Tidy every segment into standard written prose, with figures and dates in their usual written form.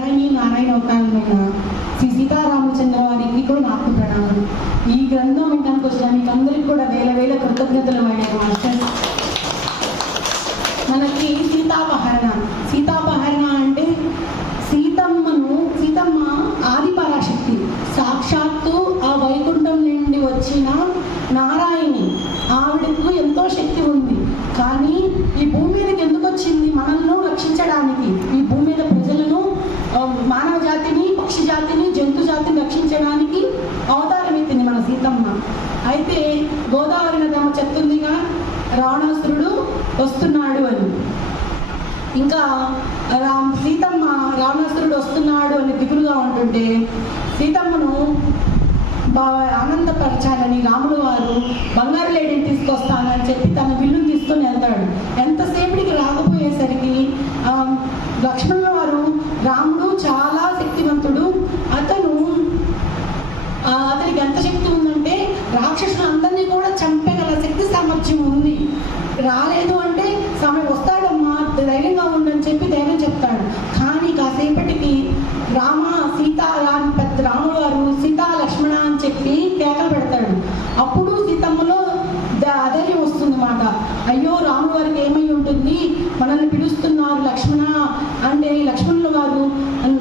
నారాయణి నారాయణ అవతారమైన శ్రీ సీతారామచంద్ర వారికి కూడా నాకు ప్రణామం. ఈ గ్రంథం వినడానికి వచ్చిన మీకు అందరికీ కూడా వేల వేల కృతజ్ఞతలు మాస్టర్స్. మనకి సీతాపహరణ అంటే సీతమ్మ ఆది పరాశక్తి, సాక్షాత్తు ఆ వైకుంఠం నుండి వచ్చిన నారాయణి. ఆవిడకు ఎంతో శక్తి ఉంది, కానీ ఈ భూమి మీదకి ఎందుకు వచ్చింది? మనల్ని రక్షించడానికి. ఈ భూమి మీద ప్రజలను, మానవ జాతిని, పక్షి జాతిని, జంతు జాతిని రక్షించడానికి అవతారం ఎత్తింది మన సీతమ్మ. అయితే గోదావరి నదమ్మ చెప్తుందిగా రావణాసురుడు వస్తున్నాడు అని. ఇంకా సీతమ్మ రావణాసురుడు వస్తున్నాడు అని దిగులుగా ఉంటుంటే సీతమ్మను ఆనందపరచాలని రాముడు వారు బంగారు లేడిని తీసుకొస్తానని చెప్పి తన విల్లును తీసుకొని వెళ్తాడు. ఎంతసేపటికి రాకపోయేసరికి లక్ష్మణుల వారు, రాముడు చాలా శక్తివంతుడు, అతనికి ఎంత శక్తి ఉందంటే రాక్షసులందరినీ కూడా చంపగల శక్తి సామర్థ్యం ఉంది. రాలేదు అంటే సమయం వస్తాడమ్మా, ధైర్యంగా ఉండని చెప్పి ధైర్యం చెప్తాడు. కానీ కాసేపటికి రాముడు వారు సీతా లక్ష్మణ అని చెప్పి కేకలు పెడతాడు. అప్పుడు సీతమ్మలో అధైర్యం వస్తుంది మాట. అయ్యో రాముడు వారికి ఏమై ఉంటుంది, మనల్ని పిలుస్తున్నారు లక్ష్మణ అంటే లక్ష్మణుల వారు,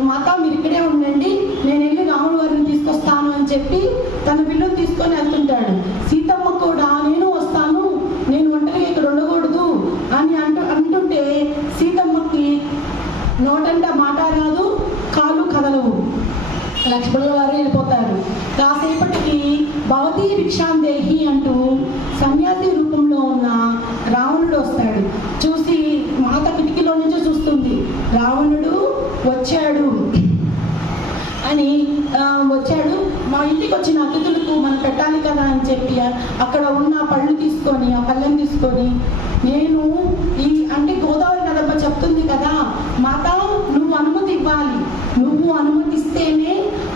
మాత మీరు ఇక్కడే ఉండండి, నేను వెళ్ళి రాముడు వారిని తీసుకొస్తాను అని చెప్పి తన పిల్లలు తీసుకొని వెళ్తుంటాడు. సీతమ్మ కూడా నేను వస్తాను, నేను ఒంటరిగా ఇక్కడ ఉండకూడదు అని అంటుంటే సీతమ్మకి నోటంట మాట రాదు, కాళ్ళు కదలవు. లక్ష్మణుల వారు వెళ్ళిపోతారు. కాసేపటికి భవతీ భిక్షాందేహి అంటూ సన్యాసి రూపంలో ఉన్న రావణుడు వస్తాడు. చూసి మాత కిటికీలో నుంచి చూస్తుంది, రావణుడు వచ్చాడు మా ఇంటికి వచ్చిన అతిథులకు మనం పెట్టాలి కదా అని చెప్పి అక్కడ ఉన్న పళ్ళెం తీసుకొని నేను అంటే గోదావరి నదమ్మ చెప్తుంది కదా, మాత నువ్వు అనుమతి ఇవ్వాలి, నువ్వు అనుమతిస్తేనే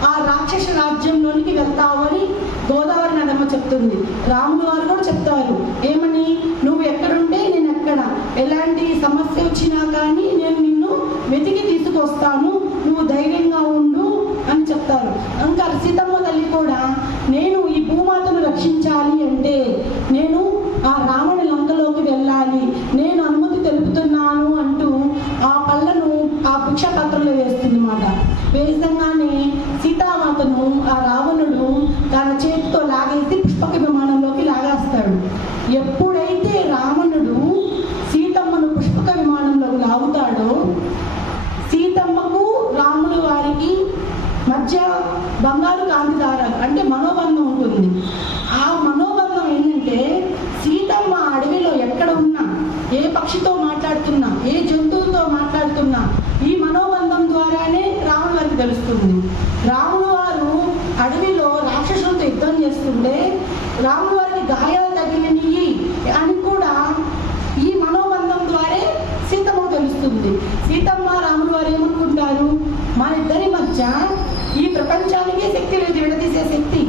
ఆ రాక్షస రాజ్యంలోనికి వెళ్తావు అని గోదావరి నదమ్మ చెప్తుంది. రాముడు వారు కూడా చెప్తారు, ఏమని, నువ్వు ఎక్కడుంటే నేను ఎక్కడ, ఎలాంటి సమస్య వచ్చినా కానీ నేను నిన్ను వెతికి తీసుకొస్తాను, నువ్వు ధైర్యంగా ఉండు అని చెప్తారు. ఇంకా సీతమ్మ తల్లి కూడా నేను ఈ భూమాతను రక్షించాలి అంటే నేను ఆ రావణి లంకలోకి వెళ్ళాలి, నేను అనుమతి తెలుపుతున్నాను అంటూ ఆ పళ్ళను ఆ భిక్ష పాత్రలో వేస్తుంది మాట. వేసంగానే సీతామాతను ఆ రావణుడు తన చేతితో లాగేసి పుష్పక విమానంలోకి లాగేస్తాడు. ఎప్పుడైతే రావణుడు సీతమ్మను పుష్పక విమానంలోకి లాగుతాడో సీతమ్మకు రాముల వారికి మధ్య బంగారు కాంతి దారాలు అంటే మనోబంధం ఉంటుంది. ఆ మనోబంధం ఏంటంటే సీతమ్మ అడవిలో ఎక్కడ ఉన్నా, ఏ పక్షితో మాట్లాడుతున్నా, ఏ జంతువులతో మాట్లాడుతున్నా ఈ మనోబంధం ద్వారానే రాముల వారికి తెలుస్తుంది. రాముల వారు అడవిలో రాక్షసులతో యుద్ధం చేస్తుంటే రాముల వారికి గాయాలు తగిలినవి అని కూడా ఈ మనోబంధం ద్వారే సీతమ్మకు తెలుస్తుంది. సీతమ్మ రాముల వారు ఏమనుకుంటారు, మన ఇద్దరి మధ్య ఈ ప్రపంచానికే శక్తి లేదు, విడదీసే శక్తి,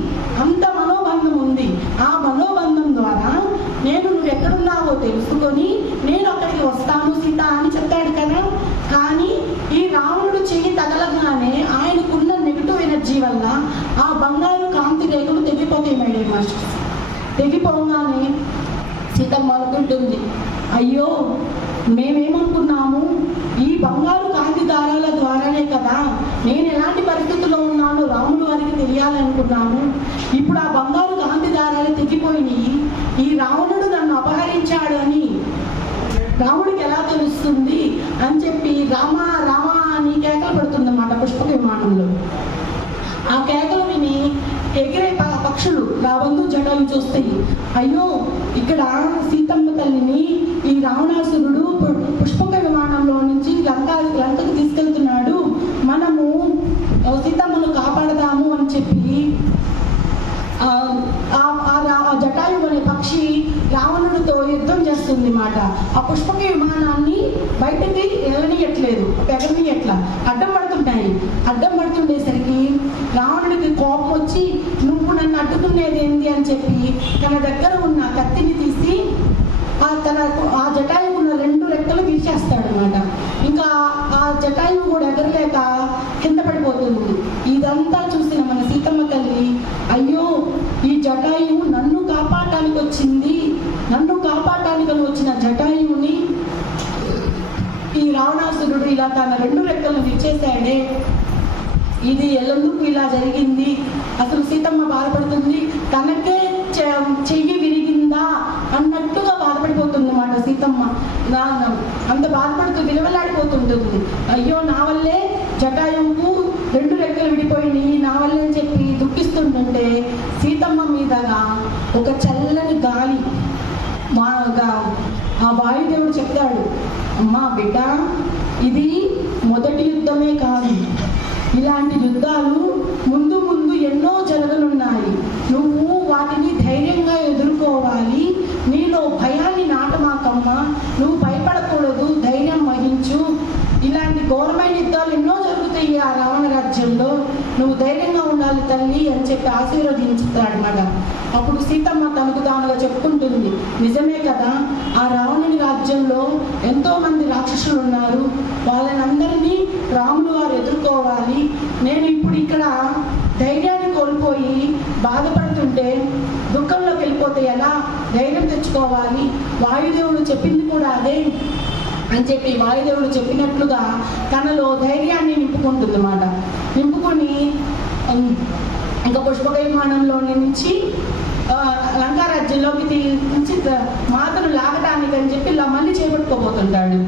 అంత మనోబంధం ఉంది. ఆ మనోబంధం ద్వారా నువ్వు ఎక్కడున్నావో తెలుసుకొని నేను అక్కడికి వస్తాను సీత అని చెప్తాడు కదా. కానీ ఈ రావణుడు చెయ్యి తగలగానే ఆయనకున్న నెగిటివ్ ఎనర్జీ వల్ల ఆ బంగారు కాంతి రేఖలు తెగిపోతాయి మేడం మాస్టర్. తెగిపోగానే సీతమ్మ అనుకుంటుంది, అయ్యో మేమేమనుకున్నాము, ఈ బంగారు కాంతి దారాల ద్వారానే కదా నేను ఎలాంటి పరిస్థితుల్లో ఉన్నానో రాముడు వారికి తెలియాలనుకున్నాము. ఇప్పుడు ఆ బంగారు కాంతి దారాలు తెగిపోయినాయి, ఈ రావణుడు నన్ను అపహరించాడు అని రాముడికి ఎలా తెలుస్తుంది అని చెప్పి రామ రామ అని కేకలు పడుతుంది అన్నమాట పుష్పక విమానంలో. ఆ కేకలు విని ఎగిరే పక్షులు రావంతు జటాలు చూస్తాయి, అయ్యో ఇక్కడ సీతమ్మ తల్లిని ఈ రావణాసురుడు పుష్పక విమానంలో నుంచి లంకకు తీసుకెళ్తున్నాడు, మనము సీతమ్మను కాపాడదాము అని చెప్పి జటాయు అనే పక్షి రావణుడితో యుద్ధం చేస్తుంది మాట. ఆ పుష్పక విమానాన్ని బయటకి ఎగరనీయట్లేదు, అడ్డం పడుతుండేసరికి రావణుడికి కోపం వచ్చి నువ్వు నన్ను అడ్డుకునేది ఏంటి అని చెప్పి తన దగ్గర ఉన్న కత్తిని తీసి ఆ జటాయువు ఉన్న 2 రెక్కలు తీసేస్తాడు అనమాట. ఇంకా ఆ జటాయువు కూడా ఎగరలేక తన 2 రెక్కలను విచ్చేసాడే, ఇది ఎందుకు ఇలా జరిగింది, అసలు సీతమ్మ బాధపడుతుంది, తనకే చెయ్యి విరిగిందా అన్నట్టుగా బాధపడిపోతుంది అన్నమాట సీతమ్మ. అంత బాధపడుతూ విలువలాడిపోతుంటుంది. అయ్యో నా వల్లే జటాయువుకు 2 రెక్కలు విడిపోయినాయి, నా వల్లే అని చెప్పి దుఃఖిస్తుంటుంటే సీతమ్మ మీదగా ఒక చల్లని గాలి ఆ వాయుదేవుడు చెప్తాడు, అమ్మా బిడ్డ, ఇది మొదటి యుద్ధమే కాదు, ఇలాంటి యుద్ధాలు ముందు ముందు ఎన్నో జరగనున్నాయి. నువ్వు వాటిని ధైర్యంగా ఎదుర్కోవాలి. నీలో భయాన్ని నాటమాకమ్మా, నువ్వు భయపడకూడదు, ధైర్యం వహించు. ఇలాంటి ఘోరమైన యుద్ధాలు ఎన్నో జరుగుతాయి ఆ రావణ రాజ్యంలో, నువ్వు ధైర్యంగా ఉండాలి తల్లి అని చెప్పి ఆశీర్వదించుతాడనమాట. అప్పుడు సీతమ్మ తనకు తానుగా చెప్పుకుంటుంది, నిజమే కదా, ఆ రావణుని రాజ్యంలో ఎంతో మంది రాక్షసులు ఉన్నారు, వాళ్ళని అందరినీ రాములు వారు ఎదుర్కోవాలి. నేను ఇప్పుడు ఇక్కడ ధైర్యాన్ని కోల్పోయి బాధపడుతుంటే దుఃఖంలోకి వెళ్ళిపోతే ఎలా, ధైర్యం తెచ్చుకోవాలి. వాయుదేవుడు చెప్పింది కూడా అదే అని చెప్పి వాయుదేవుడు చెప్పినట్లుగా తనలో ధైర్యాన్ని నింపుకుంటుంది అన్నమాట. నింపుకొని ఇంకా పుష్పక విమానంలో నుంచి లంకారాజ్యంలోకి తీసి మాతను లాగడానికి అని చెప్పి ఇలా మళ్ళీ చేపట్టుకోబోతుంటాడు.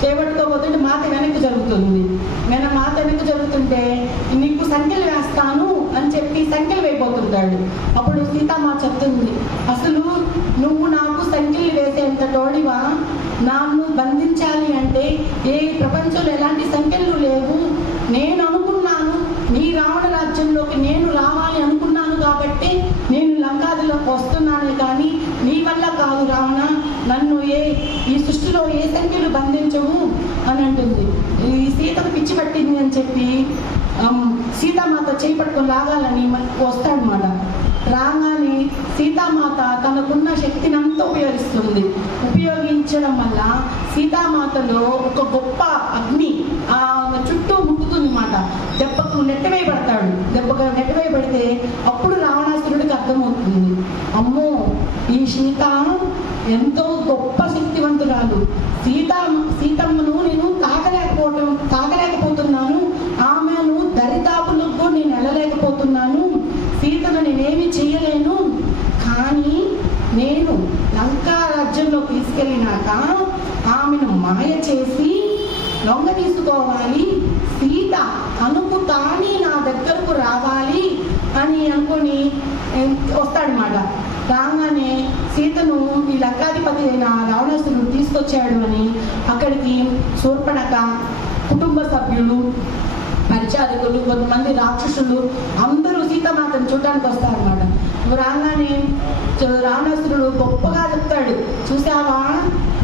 చేపట్టుకోబోతుంటే మాత వెనక్కి జరుగుతుంది. మాత వెనక్కి జరుగుతుంటే నీకు సంఖ్యలు వేస్తాను అని చెప్పి సంఖ్యలు వేయబోతుంటాడు. అప్పుడు సీతమ్మ చెప్తుంది, అసలు నువ్వు నాకు సంఖ్యలు వేసేంత తోడివా, నన్ను బంధించాలి అంటే ఏ ప్రపంచంలో ఎలాంటి సంఖ్యలు లేవు. నేను అనుకున్నాను నీ రావణ రాజ్యంలోకి నేను రావాలి అనుకున్నాను కాబట్టి నేను లంకాదిలోకి వస్తున్నాను, కానీ నీ వల్ల కాదు రావణ, నన్ను ఈ సృష్టిలో ఏ సంఖ్యలు బంధించవు అని అంటుంది. ఈ సీతకు పిచ్చి పట్టింది అని చెప్పి సీతామాత చేయి పట్టుకొని లాగాలని వస్తాడనమాట. రాగానే సీతామాత తనకున్న శక్తిని అంతా ఉపయోగించడం వల్ల సీతామాతలో ఒక గొప్ప అగ్ని ఆ చుట్టూ ముట్టుతుంది అన్నమాట. దెబ్బకు నెట్టవేయబడతాడు. దెబ్బకు నెట్టవేయబడితే అప్పుడు రావణాసురుడికి అర్థమవుతుంది, అమ్మో ఈ సీత ఎంతో గొప్ప శక్తివంతురాలు, సీతమ్మను నేను తాకలేకపోతున్నాను, ఆమెను దరిదాపులకు నేను వెళ్ళలేకపోతున్నాను, సీతను నేనేమి చేయలేను, కానీ నేను లంకా రాజ్యంలో తీసుకెళ్ళినాక ఆమెను మాయ చేసి లొంగ తీసుకోవాలి, సీత అనుకుతాని నా దగ్గరకు రావాలి అని అనుకొని వస్తాడనమాట. రాగానే సీతను ఈ లంకాధిపతి అయిన రావణాసురుడు తీసుకొచ్చాడు అని అక్కడికి శూర్పణఖ, కుటుంబ సభ్యులు, పరిచారకులు, కొంతమంది రాక్షసులు అందరూ సీతామాతను చూడటానికి వస్తారన్నమాట. రాగానే రావణాసురుడు గొప్పగా చెప్తాడు, చూసావా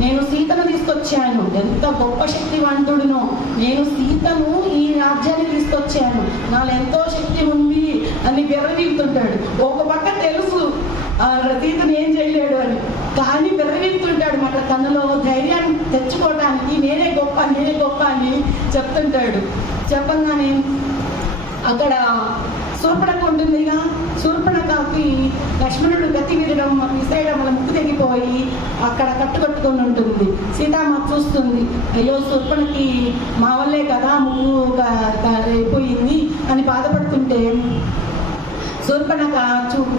నేను సీతను తీసుకొచ్చాను, ఎంత గొప్ప శక్తివంతుడునో, నేను సీతను ఈ రాజ్యాన్ని తీసుకొచ్చాను, నాలో ఎంతో శక్తి ఉంది అని విర్రవీగుతుంటాడు. ఒక పక్క తెలుసు సీతను ఏం చేయలేడు అని, కానీ విర్రవీగుతుంటాడు మాట. తనలో ధైర్యాన్ని తెచ్చుకోవడానికి నేనే గొప్ప అని చెప్తుంటాడు. చెప్పగానే అక్కడ శూర్పణఖ ఉంటుందిగా, శూర్పణఖకి లక్ష్మణుడు గతి విరడం విసేయడం వల్ల ముక్కు తెగిపోయి అక్కడ కట్టుకొని ఉంటుంది. సీతామాత చూస్తుంది, అయ్యో శూర్పణఖకి మా వల్లే కదా ముక్కు అయిపోయింది అని బాధపడుతుంటే శూర్పణఖ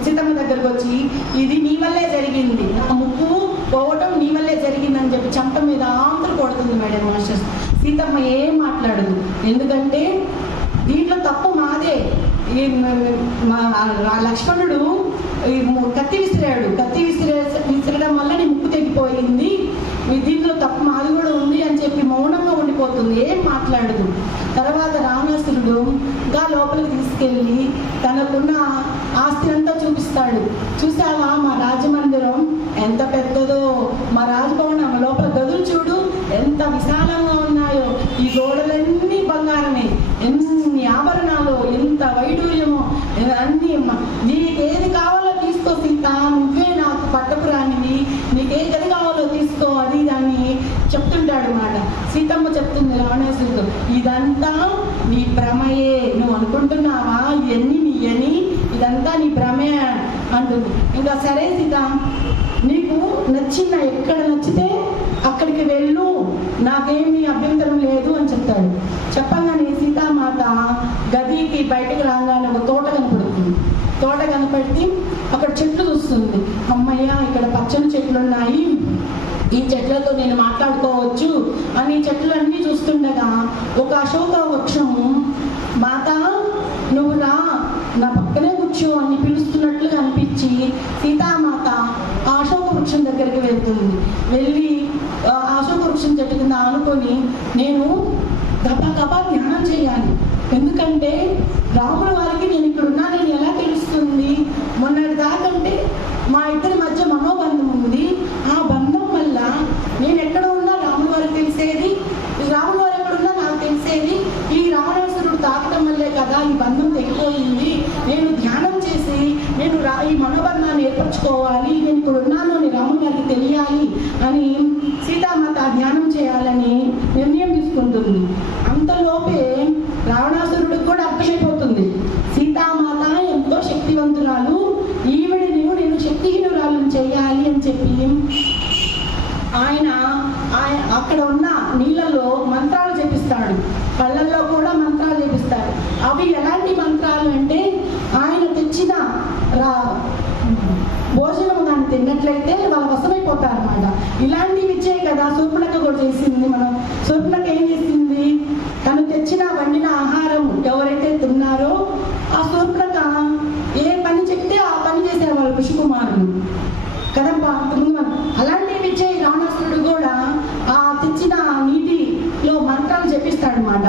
సీతమ్మ దగ్గరకు వచ్చి, ఇది నీ వల్లే జరిగింది, నా ముక్కు పోవటం నీ వల్లే జరిగిందని చెప్పి చెంప మీద ఆంతలు కొడుతుంది మేడం మాస్టర్స్. సీతమ్మ ఏం మాట్లాడదు, ఎందుకంటే దీంట్లో తప్పు మాదే. లక్ష్మణుడు కత్తి విసిరడం వల్ల నీ ముక్కు తెగిపోయింది, దీంట్లో తప్పు మాది కూడా ఉంది అని చెప్పి మౌనంగా ఉండిపోతుంది, ఏం మాట్లాడదు. తర్వాత రావణాసురుడు ఇంకా లోపలికి తీసుకెళ్ళి తనకున్న ఆస్తి అంతా చూపిస్తాడు. చూసావా మా రాజమందిరం ఎంత పెద్దదో, మా రాజభవనం లోపల గదులు చూడు ఎంత విశాలంగా ఉన్నాయో, ఈ గోడలన్నీ బంగారమే, ఎన్ని ఆభరణాలు, ఎంత వైడూర్యమో, అన్నీ నీకేది కావాలో తీసుకో సీత, నువ్వే నాకు పట్టపురాణివి, నీకే గది కావాలో తీసుకో అది దాన్ని చెప్తుంటాడు అన్నమాట. సీతమ్మ చెప్తుంది రావణాసురుడు, ఇదంతా నీ భ్రమయే, నువ్వు అనుకుంటున్నావా ఇవన్నీ నీయని, ఇదంతా నీ భ్రమే అంటుంది. ఇంకా సరే సీత, నీకు ఎక్కడ నచ్చితే అక్కడికి వెళ్ళు, నాకేమీ అభ్యంతరం లేదు అని చెప్తాడు. చెప్పగానే సీతామాత గదికి బయటకు రాగానే ఒక తోట కనపడుతుంది. తోట కనపడి అక్కడ చెట్లు చూస్తుంది. అమ్మయ్య, ఇక్కడ పచ్చని చెట్లు ఉన్నాయి, ఈ చెట్లతో నేను మాట్లాడుకోవచ్చు అని చెట్లన్నీ చూస్తుండగా ఒక అశోక వృక్షము, మాత నువ్వు రా, నా పక్కనే కూర్చో అని పిలుస్తున్నట్లుగా అనిపించి సీతామాత ఆ అశోక వృక్షం దగ్గరికి వెళ్తుంది. వెళ్ళి ఆ అశోక వృక్షం చెట్టు కింద ఆనుకొని నేను గబా ధ్యానం చేయాలి, ఎందుకంటే రాముల వారికి నేను ఇక్కడ ఉన్నానని ఎలా తెలుస్తుంది? మొన్నటి దాకంటే మా ఇద్దరి మధ్య మనోబంధం ఉంది. ఆ బంధం వల్ల నేను ఎక్కడ ఉన్నా రాముల వారికి తెలిసేది, రాముల వారు ఎక్కడున్నా నాకు తెలిసేది. ఈ రావణాసురుడు తాకడం వల్లే కదా ఈ బంధం తెగిపోయింది. నేను ధ్యానం చేసి నేను ఈ మనోబంధాన్ని ఏర్పరచుకోవాలి, నేను ఇక్కడ ఉన్నాను అని రాముల వారికి తెలియాలి అని సీతామాత ధ్యానం చేయాలని నిర్ణయం తీసుకుంటుంది. అంతలోపే రావణాసురుడికి కూడా అర్థమైపోతుంది, సీతామాత ఎంతో శక్తివంతురాలు, ఈవిడిని నేను శక్తిహీనురాలను చేయాలి అని చెప్పి ఆయన అక్కడ ఉన్న నీళ్ళలో మంత్రాలు చేపిస్తాడు. కళ్ళల్లో కూడా మంత్రాలు చేపిస్తాడు. అవి ఎలాంటి మంత్రాలు అంటే, ఆయన తెచ్చిన భోజనం కానీ తిన్నట్లయితే వాళ్ళ వశమైపోతారు అన్నమాట. ఇలాంటివి ఇచ్చే కదా శూర్పణఖ కూడా చేసింది. మనం శూర్పణఖ ఏం చేసింది? తను తెచ్చిన వండిన ఆహారం ఎవరైతే తిన్నారో ఆ శూర్పణఖ ఏ పని చెప్తే ఆ పని చేసేవాళ్ళు ఋషికుమారులు కదమ్మా. అలాంటివి ఇచ్చే రావణాసురుడు కూడా ఆ తెచ్చిన నీటిలో మంత్రాలు చెప్పిస్తాడనమాట.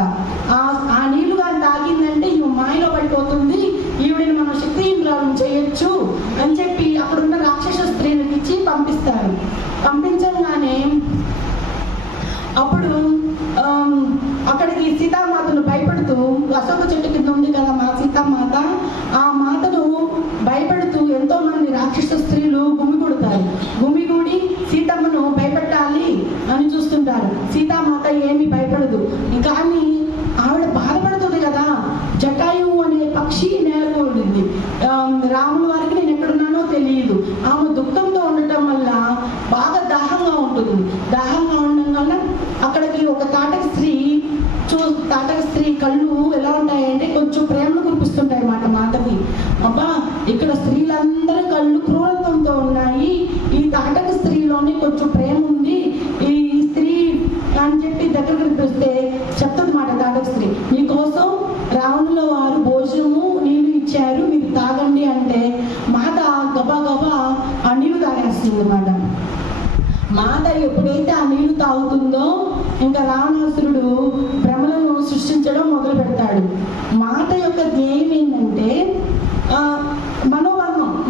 ఆ నీళ్లు కానీ తాగిందంటే ఇవి మాయలో పడిపోతుంది, ఈవిడిని మనం శక్తిహీనురాలను చేయొచ్చు అని చెప్పి అక్కడున్న రాక్షస స్త్రీలకు ఇచ్చి పంపిస్తారు. పంపించగానే అప్పుడు అక్కడికి సీతామాతను భయపడుతూ, అశోక చెట్టు కింద ఉంది కదా మా సీతామాత, ఆ మాతను భయపడుతూ ఎంతో మంది రాక్షస స్త్రీలు గుమిగూడుతారు. గుమిగూడి సీతమ్మను భయపెట్టాలి అని చూస్తుంటారు. సీతామాత ఏమీ భయపడదు. కానీ ఆవిడ బాధపడుతుంది కదా. జటాయువు అనే పక్షి నేలకొండింది. రాముల వారికి నేను ఎక్కడున్నానో తెలియదు. ఆమె దుఃఖంతో ఉండటం వల్ల బాగా దాహంగా ఉంటుంది. దాహంగా ఉండడం వల్ల అక్కడికి ఒక తాటక స్త్రీ కళ్ళు ఎలా ఉంటాయంటే కొంచెం ప్రేమను కురిపిస్తుంటాయి అన్నమాట మాతకి. అబ్బా, ఇక్కడ స్త్రీలందరూ కళ్ళు క్రూరత్వంతో ఉన్నాయి, ఈ తాటక స్త్రీలోనే కొంచెం ప్రేమ ఉంది, ఈ స్త్రీ అని చెప్పి దగ్గరికి పిలిస్తే చెప్తుంది మాట తాటక స్త్రీ, మీకోసం రావణుల వారు భోజనము నీళ్లు ఇచ్చారు, మీరు తాగండి అంటే మాత గబా ఆ నీళ్లు తాగేస్తుంది అన్నమాట. మాత ఎప్పుడైతే ఆ నీళ్లు తాగుతుందో ఇంకా రావణాసురుడు భ్రమలను సృష్టించడం మొదలు పెడతాడు. మాత యొక్క ధ్యేయం ఏంటంటే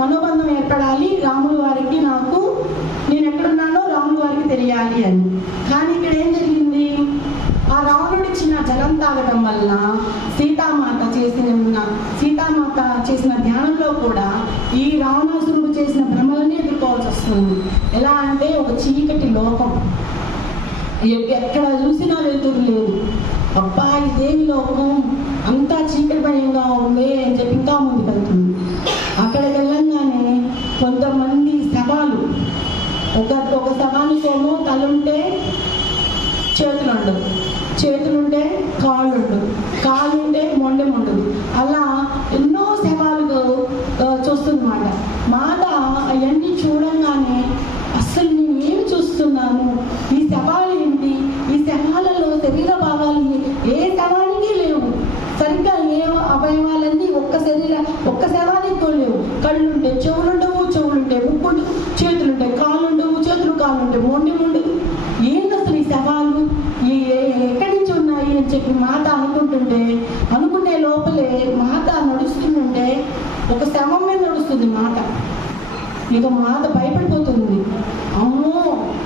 మనోబంధం ఏర్పడాలి, రాముల వారికి నాకు నేను ఎక్కడున్నానో రాముల వారికి తెలియాలి అని. కానీ ఇక్కడ ఏం జరిగింది? ఆ రావణుడు ఇచ్చిన జలం తాగడం వల్ల సీతామాత చేసిన ధ్యానంలో కూడా ఈ రావణాసురుడు చేసిన భ్రమలనే ఎదుర్కోవాల్సి వస్తుంది. ఎలా అంటే ఒక చీకటి లోకం, ఎక్కడ చూసినా వెలుతురు లేదు. అబ్బా, ఇదేమి లోకం, అంతా చీకటి భయంగా ఉంది అని చెప్పి ఇంకా ముందుకు వెళ్తుంది. అక్కడికి వెళ్ళంగానే కొంతమంది శవాలు, ఒక శవానికేమో తలుంటే చేతులు ఉండదు, చేతులుంటే కాళ్ళు ఉండదు, కాళ్ళుంటే మొండెం ఉండదు. అలా ఎన్నో శవాలు చూస్తుందన్నమాట. మాత అవన్నీ చూడంగానే అసలు నేను ఏమి చూస్తున్నాను, ఈ శవాలు ఏంటి, ఈ శవాలలో శరీర భాగాలు ఏ శవానికి లేవు, సరిగ్గా ఏ అవయవాలన్నీ ఒక్క శవానికి లేవు. కళ్ళుంటే చెవులుండవు, చెవులుంటే ముక్కు, చేతులుంటే కాళ్ళుండవు, కాళ్ళుంటే మొండి ఉండదు. ఏంటి అసలు ఈ శవాలు ఎక్కడి నుంచి ఉన్నాయి అని చెప్పి మాత అనుకునే లోపలే మాత నడుస్తుంటే ఒక శవం మీద నడుస్తుంది మాత. ఇక మాత భయపడిపోతుంది. అమ్మో,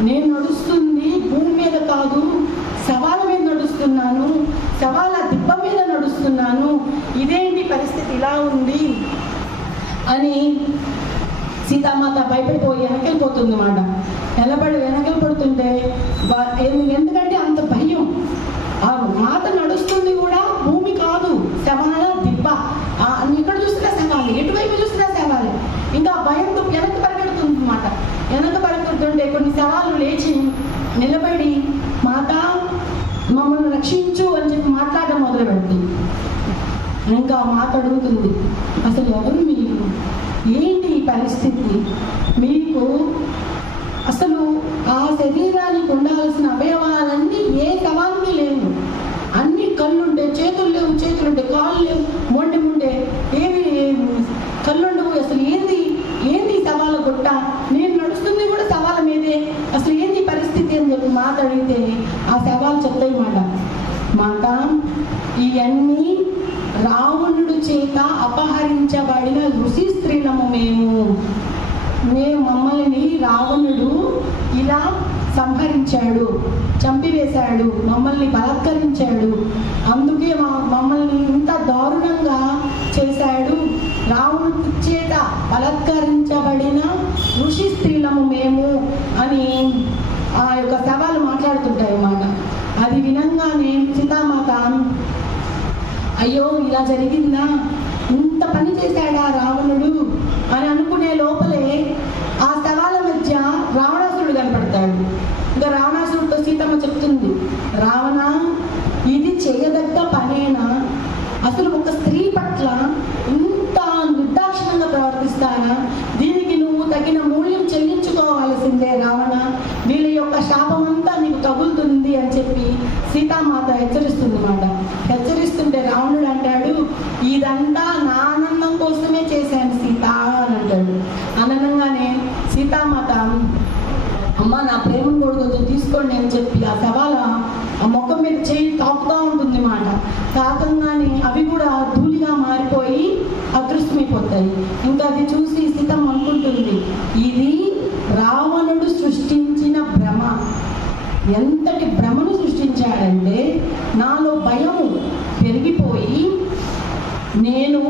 నేను నడుస్తుంది భూమి మీద కాదు, శవాల మీద నడుస్తున్నాను, శవాల దిబ్బ మీద నడుస్తున్నాను, ఇదేంటి పరిస్థితి ఇలా ఉంది అని సీతామాత భయపడిపోయి వెనకెళ్ళిపోతుంది అన్నమాట. వెనకెళ్ళిపడుతుంటే ఎందుకంటే అంత భయం. ఆ మాత నడుస్తుంది కూడా భూమి కాదు, శవాల దిబ్బ. ఇక్కడ చూసినా శవాలు, ఎటువైపు చూసినా శవాలే. ఇంకా భయంతో వెనక్కి పరిగెడుతుంది అన్నమాట. వెనక్కి పరిగెడుతుంటే కొన్ని శవాలు లేచి నిలబడి, మాత ఇంకా మాట అడుగుతుంది, అసలు ఎవరు మీరు, ఏంటి ఈ పరిస్థితి, మీకు అసలు ఆ శరీరానికి ఉండాల్సిన అవయవాలన్నీ ఏ శవానికి లేవు, అన్ని కళ్ళుండే, చేతులు లేవు, చేతులుండే, కాళ్ళు లేవు, మొండే ఏమి కళ్ళుండవు, అసలు ఏంది శవాల గుట్ట, నేను నడుస్తుంది కూడా శవాల మీదే, అసలు ఏంది పరిస్థితి అని చెప్పి మాట అడిగితే ఆ శవాలు చెప్తాయి మాట ఇవన్నీ రావణుడు చేత అపహరించబడిన ఋషి స్త్రీలము మేము మమ్మల్ని రావణుడు ఇలా సంహరించాడు, చంపివేశాడు, మమ్మల్ని బలాత్కరించాడు, అందుకే మమ్మల్ని ఇంత దారుణంగా చేశాడు, రావణుడి చేత బలాత్కరించబడిన ఋషి స్త్రీలము మేము అని ఆ యొక్క సవాలు మాట్లాడుతుంటాయి అన్నమాట. అది వినంగానే సీతామాత అయ్యో ఇలా జరిగిందా, ఇంత పని చేశాడా రావణుడు అని అనుకునే లోపలే ఆ శవాల మధ్య రావణాసురుడు కనపడతాడు. ఇంకా రావణాసురుడితో సీతమ్మ చెప్తుంది, రావణ ఇది చేయదగ్గ పనేనా, అసలు ఒక స్త్రీ పట్ల ఇంత నిర్దాక్షిణంగా ప్రవర్తిస్తానా, దీనికి నువ్వు తగిన మూల్యం చెల్లించుకోవాల్సిందే రావణ, వీళ్ళ యొక్క శాపమంతా నీకు తగులుతుంది అని చెప్పి సీతామాత హెచ్చరిస్తుంది అన్నమాట. హెచ్చరిస్తుంటే రావణుడు అంటాడు, ఇదంతా నా ఆనందం కోసమే చేశాను సీత అని అంటాడు. అననంగానే సీతామాత అమ్మ నా ప్రేమను కూడా కొంచెం తీసుకోండి అని చెప్పి ఆ శవాల ఆ మొక్క మీద చేయి తాకుతూ ఉంటుంది మాట. తాకంగానే అవి కూడా ధూళిగా మారిపోయి అదృశ్యమైపోతాయి. ఇంకా అది చూసి సీతమ్మ అనుకుంటుంది, ఇది రావణుడు సృష్టించిన భ్రమ. ఎంతటి భ్రమను సృష్టించాడంటే నాలో భయము పెరిగిపోయి నేను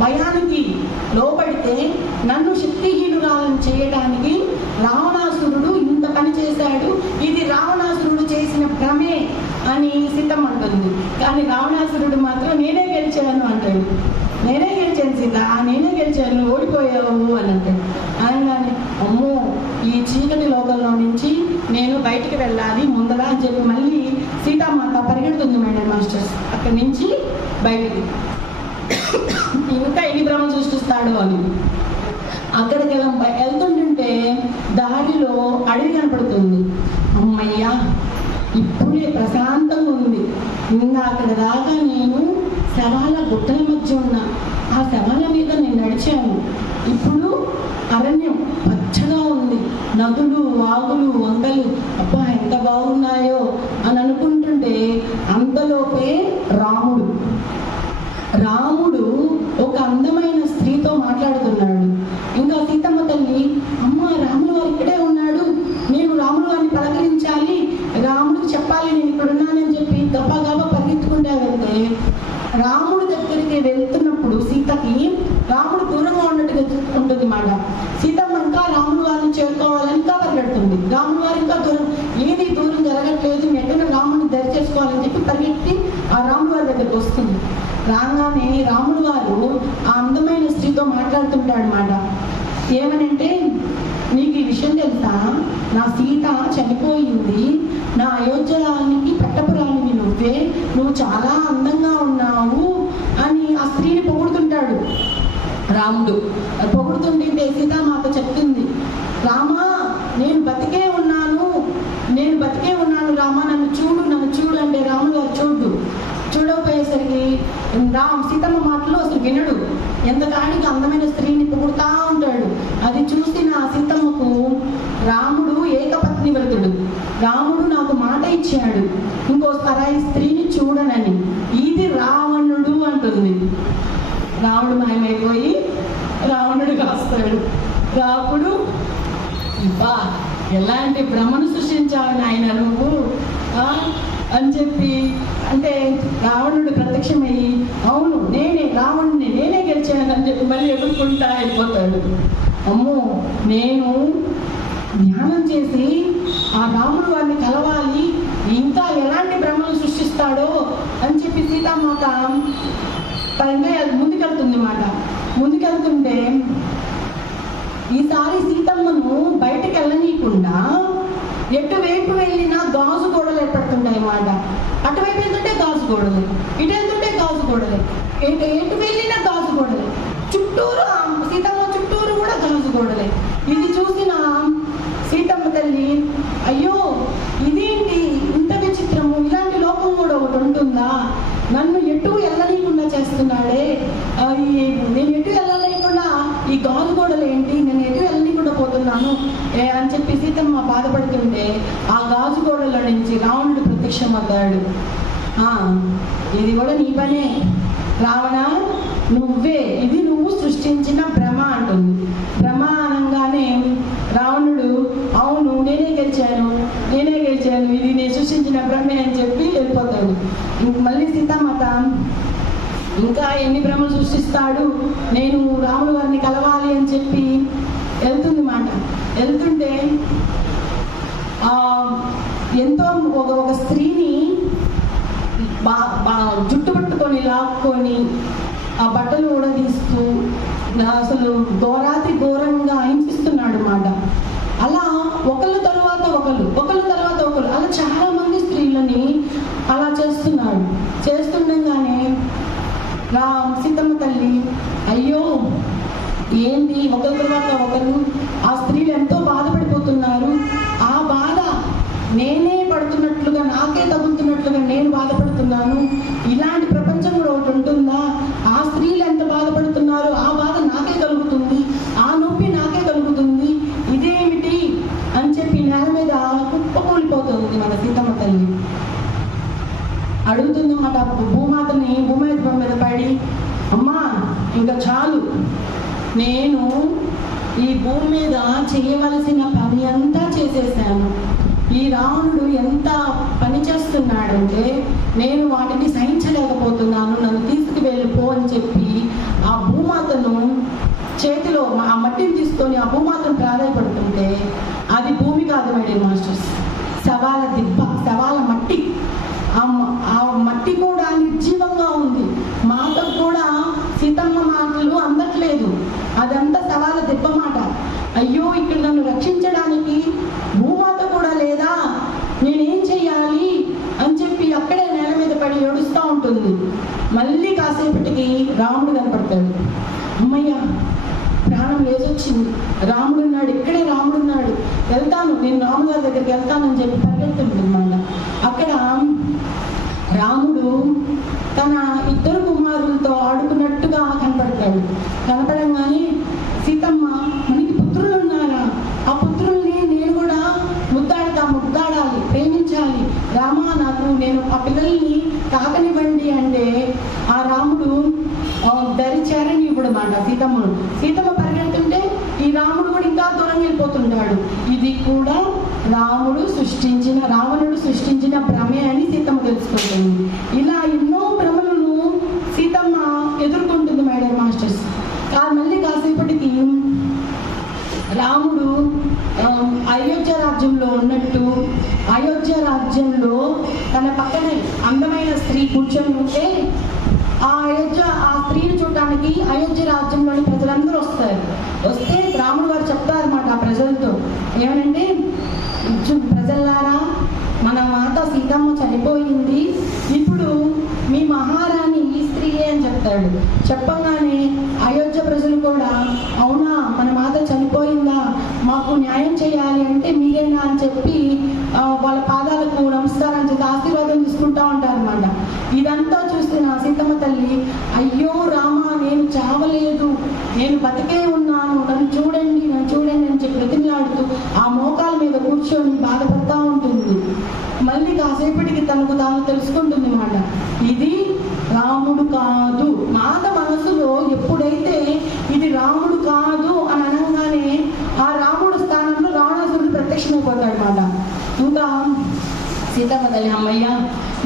భయానికి లోపడితే నన్ను శక్తిహీనురాలను చేయడానికి రావణాసురుడు ఇంత పని చేశాడు, ఇది రావణాసురుడు చేసిన భ్రమే అని సీతమ్మ అంటుంది. కానీ రావణాసురుడు మాత్రం నేనే గెలిచాను అంటాడు. నేనే గెలిచాను సీత, నేనే గెలిచాను, ఓడిపోయావు అని అంటాడు. అనగానే అమ్మో ఈ చీకటి లోకంలో నుంచి నేను బయటికి వెళ్ళాలి ముందర అని చెప్పి మళ్ళీ సీతామాత పరిగెడుతుంది మేడం మాస్టర్స్ అక్కడి నుంచి బయటికి. ఇంకా ఎన్ని భ్రమలు సృష్టిస్తాడు అని అక్కడికి వెళ్తుంటుంటే దారిలో అడవి కనపడుతుంది. అమ్మయ్యా ఇప్పుడే ప్రశాంతంగా ఉంది, ఇంకా అక్కడ దాకా నేను శవాల గుట్టల మధ్య ఉన్నా, ఆ శవాల మీద నేను నడిచాను, ఇప్పుడు అరణ్యం పచ్చగా ఉంది, నదులు, వాగులు, వంకలు, అబ్బా ఎంత బాగున్నాయో అని అనుకుంటుంటే అంతలోపే రాముడు ఒక అందమైన స్త్రీతో మాట్లాడుతున్నాడు. ఇంకా సీతమ్మ తల్లి, అమ్మ రాములు వారు ఇక్కడే ఉన్నాడు, నేను రాములు వారిని పలకరించాలి, రాముడికి చెప్పాలి నేను ఇక్కడ ఉన్నానని చెప్పి గబగబా పరిగెత్తుకుంటా వెళ్తే రాముడి దగ్గరికి వెళ్తున్నప్పుడు సీతకి రాముడు దూరంగా ఉన్నట్టుగా ఉంటుంది మాట. సీతమ్మ ఇంకా రాముడు వారిని చేరుకోవాలని ఇంకా పరిగెడుతుంది. రాముడు వారు ఇంకా ఏది దూరం జరగట్లేదు, ఎక్కడ రాముడిని దరి చేసుకోవాలని చెప్పి పరిగెత్తి ఆ రాముడు వారి దగ్గరికి వస్తుంది. రాగానే రాముడు వారు ఆ అందమైన స్త్రీతో మాట్లాడుతుంటాడు అన్నమాట. ఏమనంటే, నీకు ఈ విషయం తెలుసా, నా సీత చనిపోయింది, నా అయోధ్యానికి పట్టపురాణివి నువ్వే, నువ్వు చాలా అందంగా ఉన్నావు అని ఆ స్త్రీని పొగుడుతుంటాడు రాముడు. పొగుడుతుంటే సీతామాత చెప్తుంది, రామా నేను బతికే ఉన్నాను రామా, నన్ను చూడు అంటే రాముడు వారు చూడకపోయేసరికి సీతమ్మ మాటలు అసలు వినడు, ఎంతకాడికి అందమైన స్త్రీని పొగుడుతూ ఉంటాడు. అది చూసిన సీతమ్మకు రాముడు ఏకపత్ని వ్రతుడు, రాముడు నాకు మాట ఇచ్చాడు ఇంకో పరాయి స్త్రీని చూడనని, ఇది రావణుడు అంటుంది. రాముడు మాయమైపోయి రావణుడు కాస్తాడు. రాముడు బా ఎలాంటి భ్రమను సృష్టించావు నాయన నువ్వు అని చెప్పి అంటే రావణుడు ప్రత్యక్షమయ్యి, అవును రావణుడిని నేనే గెలిచాను అని చెప్పి మళ్ళీ ఎదుర్కొంటా అయిపోతాడు. అమ్మో నేను ధ్యానం చేసి ఆ రాముడు వారిని కలవాలి, ఇంకా ఎలాంటి భ్రమను సృష్టిస్తాడో అని చెప్పి సీతామాత ముందుకెళ్తుంది అన్నమాట. ముందుకెళ్తుంటే ఈసారి సీతమ్మను బయటకు వెళ్ళనీయకుండా ఎటువైపు వెళ్ళినా గాజు గోడలు ఏర్పడుతుంటాయి అన్నమాట. అటువైపు వెళ్తుంటే గాజు గోడలు, ఇటు వెళ్తుంటే గాజు గోడలే, ఎటు వెళ్ళినా గాజు గోడలే, చుట్టూరు సీతమ్మ చుట్టూరు కూడా గాజు గోడలే. ఇది చూసిన సీతమ్మ తల్లి, అయ్యో ఇదేంటి ఇంత విచిత్రము, ఇలాంటి లోకం కూడా ఒకటి ఉంటుందా, నన్ను ఎటు వెళ్ళలేకుండా చేస్తున్నాడే, నేను ఎటు వెళ్ళలేకుండా ఈ గాజు గోడలు ఏంటి, నేను ఎటు వెళ్ళలేకుండా పోతున్నాను అని చెప్పి సీతమ్మ బాధపడుతుంటే ఆ గాజు గోడల నుంచి రావణుడు ప్రత్యక్షమవుతాడు. ఇది కూడా నీ పనే రావణ, నువ్వే, ఇది నువ్వు సృష్టించిన భ్రమ అంటుంది. భ్రమ అనగానే రావణుడు అవును నేనే గెలిచాను, ఇది నేను సృష్టించిన భ్రమే అని చెప్పి వెళ్ళిపోతాడు. మళ్ళీ సీతామాత ఇంకా ఎన్ని భ్రమలు సృష్టిస్తాడు, నేను రాముడు వారిని కలవాలి అని చెప్పి వెళ్తుంది మాట. వెళ్తుంటే ఎంతో ఒక స్త్రీని జుట్టు పట్టుకొని లాక్కొని ఆ బట్టలు కూడా తీస్తూ అసలు ఘోరాతి ఘోరంగా హింసిస్తున్నాడు మాట. అలా ఒకళ్ళ తర్వాత ఒకరు అలా చాలా మంది స్త్రీలని అలా చేస్తున్నాడు. చేస్తుండగానే సీతమ్మ తల్లి అయ్యో ఏంటి ఒకరి తర్వాత ఒకరు ఆ స్త్రీలు ఎంతో బాధపడిపోతున్నారు, ఆ బాధ నేనే పడుతున్నట్లుగా, నాకే తగులుతున్నట్లుగా నేను బాధపడుతున్నాను, ఇలాంటి ప్రపంచం కూడా ఒకటి ఉంటుందా, ఆ స్త్రీలు ఎంత బాధపడుతున్నారు, ఆ బాధ నాకే కలుగుతుంది, ఆ నొప్పి నాకే కలుగుతుంది, ఇదేమిటి అని చెప్పి నేల మీద కుప్పకూలిపోతుంది మన సీతమ్మ తల్లి. అడుగుతుంది అన్నమాట భూమాతని, భూమాత మీద పడి, అమ్మా ఇంకా చాలు, నేను ఈ భూమి మీద చేయవలసిన పని అంతా చేసేసాను, ఈ రావణుడు ఎంత పని చేస్తున్నాడంటే నేను వాటిని సహించలేకపోతున్నాను, నన్ను తీసుకువెళ్ళిపో అని చెప్పి ఆ భూమాతను చేతిలో ఆ మట్టిని తీసుకొని ఆ భూమాతను ప్రాధాయపడుతుంటే అది భూమి కాదు మేడం మాస్టర్స్, శవాల దిబ్బ, శవాల మట్టి. ఆ మట్టి కూడా నిర్జీవంగా ఉంది, మాటకు కూడా సీతమ్మ మాటలు అందట్లేదు, అదంతా శవాల దిబ్బ మాట. అయ్యో ఇక్కడ నన్ను రక్షించడానికి భూమాత కూడా లేదా, నేనేం చెయ్యాలి అని చెప్పి అక్కడే నేల మీద పడి ఏడుస్తూ ఉంటుంది. మళ్ళీ కాసేపటికి రాముడు కనపడతాడు. అమ్మయ్య ప్రాణం లేచొచ్చింది, రాముడు ఉన్నాడు, ఇక్కడే రాముడు ఉన్నాడు, వెళ్తాను, నేను రాముడు గారి దగ్గరికి వెళ్తానని చెప్పి పరిగెత్తుందన్నమాట. అక్కడ రాముడు తన ఇద్దరు కుమారులతో ఆడుకున్నట్టుగా కనపడతాడు. కనపడంగానే సీతమ్మ మనకి పుత్రులు ఉన్నారా, ఆ పుత్రుల్ని నేను కూడా ముద్దాడాలి, ప్రేమించాలి, రామా నేను ఆ పిల్లల్ని తాకనివ్వండి అంటే ఆ రాముడు దరిచారని ఇప్పుడు మాట సీతమ్మ పరిగెడుతుంటే ఈ రాముడు కూడా ఇంకా దూరం వెళ్ళిపోతుంటాడు. ఇది కూడా రావణుడు సృష్టించిన భ్రమే అని సీతమ్మ తెలుసుకుంటుంది. ఇలా ఎన్నో భ్రమలను సీతమ్మ ఎదుర్కొంటుంది మేడం మాస్టర్స్. మళ్ళీ కాసేపటికి రాముడు అయోధ్య రాజ్యంలో ఉన్నట్టు, అయోధ్య రాజ్యంలో తన పక్కనే అందమైన స్త్రీ కూర్చొని ఉంటే ఆ స్త్రీని చూడటానికి అయోధ్య రాజ్యంలోని ప్రజలందరూ వస్తే రాముడు గారు చెప్తారన్నమాట ఆ ప్రజలతో, ఏమనంటే ప్రజల్లారా మన మాత సీతమ్మ చనిపోయింది, ఇప్పుడు మీ మహారాణి ఈ స్త్రీయే అని చెప్తాడు. చెప్పగానే అయోధ్య ప్రజలు కూడా అవునా మన మాత చనిపోయిందా, మాకు న్యాయం చేయాలి అంటే మీరేనా అని చెప్పి వాళ్ళ పాదాలకు నమస్కారం చేసి ఆశీర్వాదం తీసుకుంటా ఉంటారన్నమాట. ఇదంతా చూస్తే నా సీతమ్మ తల్లి అయ్యో రామ నేను చావలేదు, నేను బతికే ఉన్నాను, నన్ను చూడండి అని చెప్పి ప్రతిమలాడుతూ ఆ మోకాల మీద కూర్చొని బాధపడతా ఉంటుంది. మళ్ళీ కాసేపటికి తనకు తాను తెలుసుకుంటుంది అన్నమాట, ఇది రాముడు కాదు. మాత మనసులో ఎప్పుడైతే ఇది రాముడు కాదు అని అనగానే ఆ రాముడు స్థానంలో రావణాసురుడు ప్రత్యక్షమైపోతాడు అన్నమాట. ఇంకా సీతమ్మ తల్లి అమ్మయ్య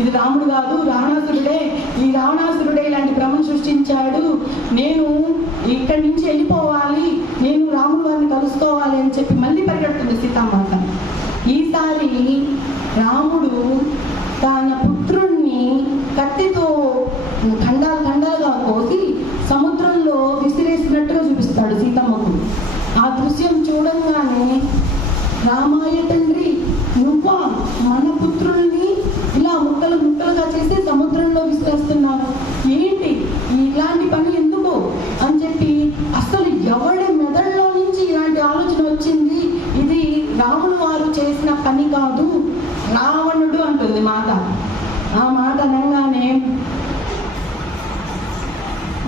ఇది రాముడు కాదు రావణాసురుడే, ఈ రావణాసురుడే ఇలాంటి భ్రమను సృష్టించాడు, నేను ఇక్కడి నుంచి వెళ్ళిపోవాలి, నేను రాముడు వారిని కలుసుకోవాలి అని చెప్పి మళ్ళీ పరిగెడుతుంది సీతామాత. ఈసారి రాముడు తన పుత్రుణ్ణి కత్తితో ఖండాలుగా కోసి సముద్రంలో విసిరేసినట్టుగా చూపిస్తాడు సీతమ్మకు. ఆ దృశ్యం చూడంగానే రామాయ తండ్రి నువ్వా మన పుత్రుల్ని ఇలా ముక్కలుగా చేసి సముద్రంలో విసిరేస్తున్నావు, ఏంటి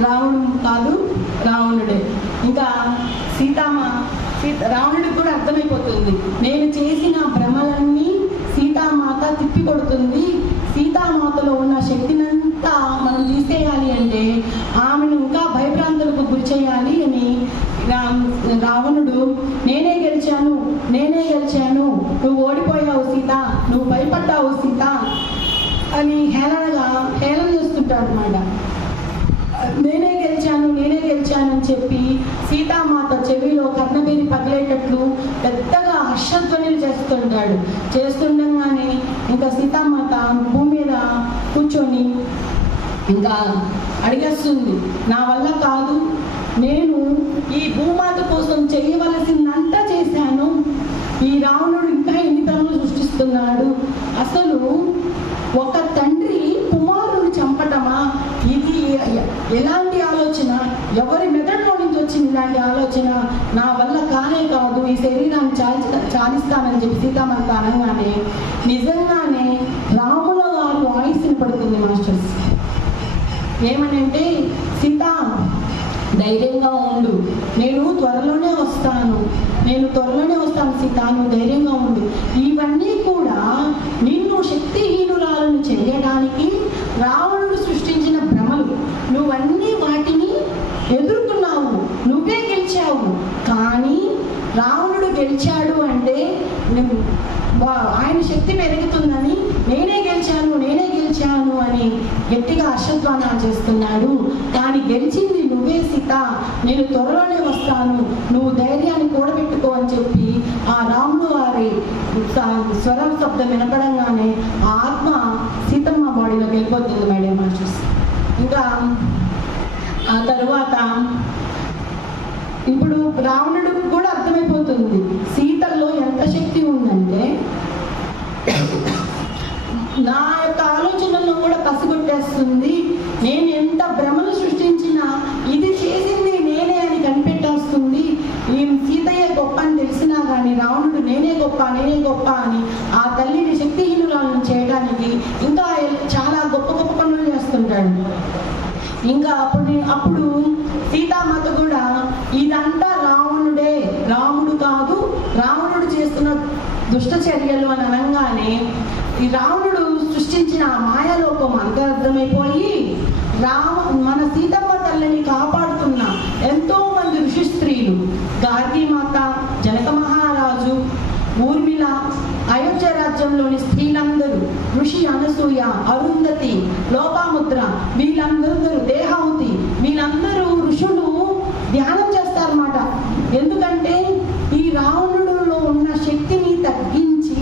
రావణుడు కాదు, రావణుడే. ఇంకా రావణుడికి కూడా అర్థమైపోతుంది, నేను చేసిన భ్రమలన్నీ సీతామాత తిప్పి కొడుతుంది, సీతామాతలో ఉన్న శక్తినంతా మనం తీసేయాలి అంటే ఆమెను ఇంకా భయభ్రాంతులకు గురి చేయాలి అని రావణుడు నేనే గెలిచాను, నువ్వు ఓడిపోయావు సీత, నువ్వు భయపడ్డావు సీత అని హేళన చేస్తుంటాడు అన్నమాట. నేనే గెలిచాను అని చెప్పి సీతామాత చెవిలో కర్ణబేరి పగిలేటట్లు పెద్దగా హర్షధ్వనులు చేస్తుండగానే ఇంకా సీతామాత భూమి మీద కూర్చొని ఇంకా అడిగేస్తుంది, నా వల్ల కాదు, నేను ఈ భూమాత కోసం చేయవలసిందంతా చేశాను, ఈ రావణుడు ఇంకా ఎన్ని భ్రమలు సృష్టిస్తున్నాడు, అసలు ఒక తండ్రి కుమారుని చంపటమా, ఇది ఎలాంటి ఆలోచన, ఎవరి మెదడులో నుంచి వచ్చింది ఇలాంటి ఆలోచన, నా వల్ల కానే కాదు, ఈ శరీరాన్ని చాలిస్తానని చెప్పి సీతామాత అనగానే నిజంగానే రాముల వారి వాయిస్ వినపడుతుంది మాస్టర్స్. ఏమని అంటే, సీత ధైర్యంగా ఉండు, నేను త్వరలోనే వస్తాను సీత, నువ్వు ధైర్యంగా ఉండు. ఇవన్నీ కూడా నిన్ను శక్తిహీనురాలను చేయడానికి రావణుడు సృష్టించిన భ్రమలు, నువ్వన్నీ వాటిని ఎదుర్కొన్నావు, నువ్వే గెలిచావు. కానీ రావణుడు గెలిచాడు అంటే ఆయన శక్తి పెరుగుతుందని నేనే గెలిచాను అని గట్టిగా హర్షధ్వానాలు చేస్తున్నాడు. కానీ గెలిచింది నువ్వే సీత, నేను త్వరలోనే వస్తాను, నువ్వు ధైర్యాన్ని కూడబెట్టుకో అని చెప్పి ఆ రాముడు వారి స్వరం శబ్దం వినపడంగానే ఆ ఆత్మ సీతమ్మ బాడీలోకి వెళ్ళిపోతుంది మేడం మాస్టర్స్. ఇంకా ఆ తర్వాత ఇప్పుడు రావణుడికి కూడా అర్థమైపోతుంది సీతల్లో ఎంత శక్తి ఉందంటే నా యొక్క ఆలోచనలను కూడా పసిగొట్టేస్తుంది, నేను ఎంత భ్రమలు సృష్టించినా ఇది చేసింది నేనే అని కనిపెట్టేస్తుంది. ఈ సీతయ్య గొప్ప అని తెలిసినా కానీ రావణుడు నేనే గొప్ప అని ఆ తల్లిని శక్తిహీనురాలను చేయడానికి ఇంకా చాలా గొప్ప పనులు చేస్తుంటాడు. ఇంకా అప్పుడు సీతామాత కూడా ఇదంతా రావణుడే, రాముడు కాదు, రావణుడు చేస్తున్న దుష్ట చర్యలు అని అనగానే ఈ రావణుడు సృష్టించిన మాయాలోకం అంతర్థమైపోయి మన సీతమ్మ తల్లిని కాపాడుతున్న ఎంతో మంది ఋషి స్త్రీలు, గార్గీమాత, జనక మహారాజు, ఊర్మిళ, అయోధ్య రాజ్యంలోని స్త్రీలందరూ, ఋషి అనసూయ, అరుంధతి, లోపాముద్ర, వీళ్ళందరూ దేహావతి, వీళ్ళందరూ ఋషులు ధ్యానం చేస్తారన్నమాట. ఎందుకంటే ఈ రావణుడిలో ఉన్న శక్తిని తగ్గించి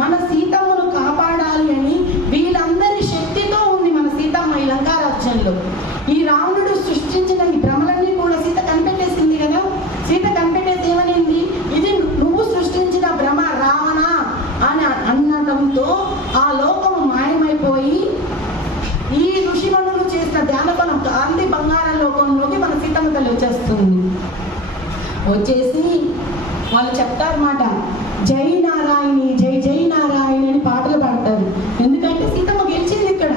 మన సీతమ్మను కాపాడాలి అని వీళ్ళందరి శక్తితో ఉంది మన సీతమ్మ ఈ లంకా రాజ్యంలో. ఈ రావణుడు సృష్టించిన ఈ భ్రమలన్నీ కూడా సీత కనిపెట్టేసింది కదా. సీత కనిపెట్టేసి ఏమనింది, ఇది నువ్వు సృష్టించిన భ్రమ రావణ అని అనడంతో ఆ లోకం మాయమైపోయి ఈ ఋషిమణులు చేసిన ధ్యానపనం గాంధీ బంగారం లోకంలోకి మన సీతమ్మ తల్లి వచ్చేసి వాళ్ళు చెప్తారన్నమాట, జై నారాయణి, జై జై నారాయణి అని పాటలు పాడతారు. ఎందుకంటే సీతమ్మ గెలిచింది, ఇక్కడ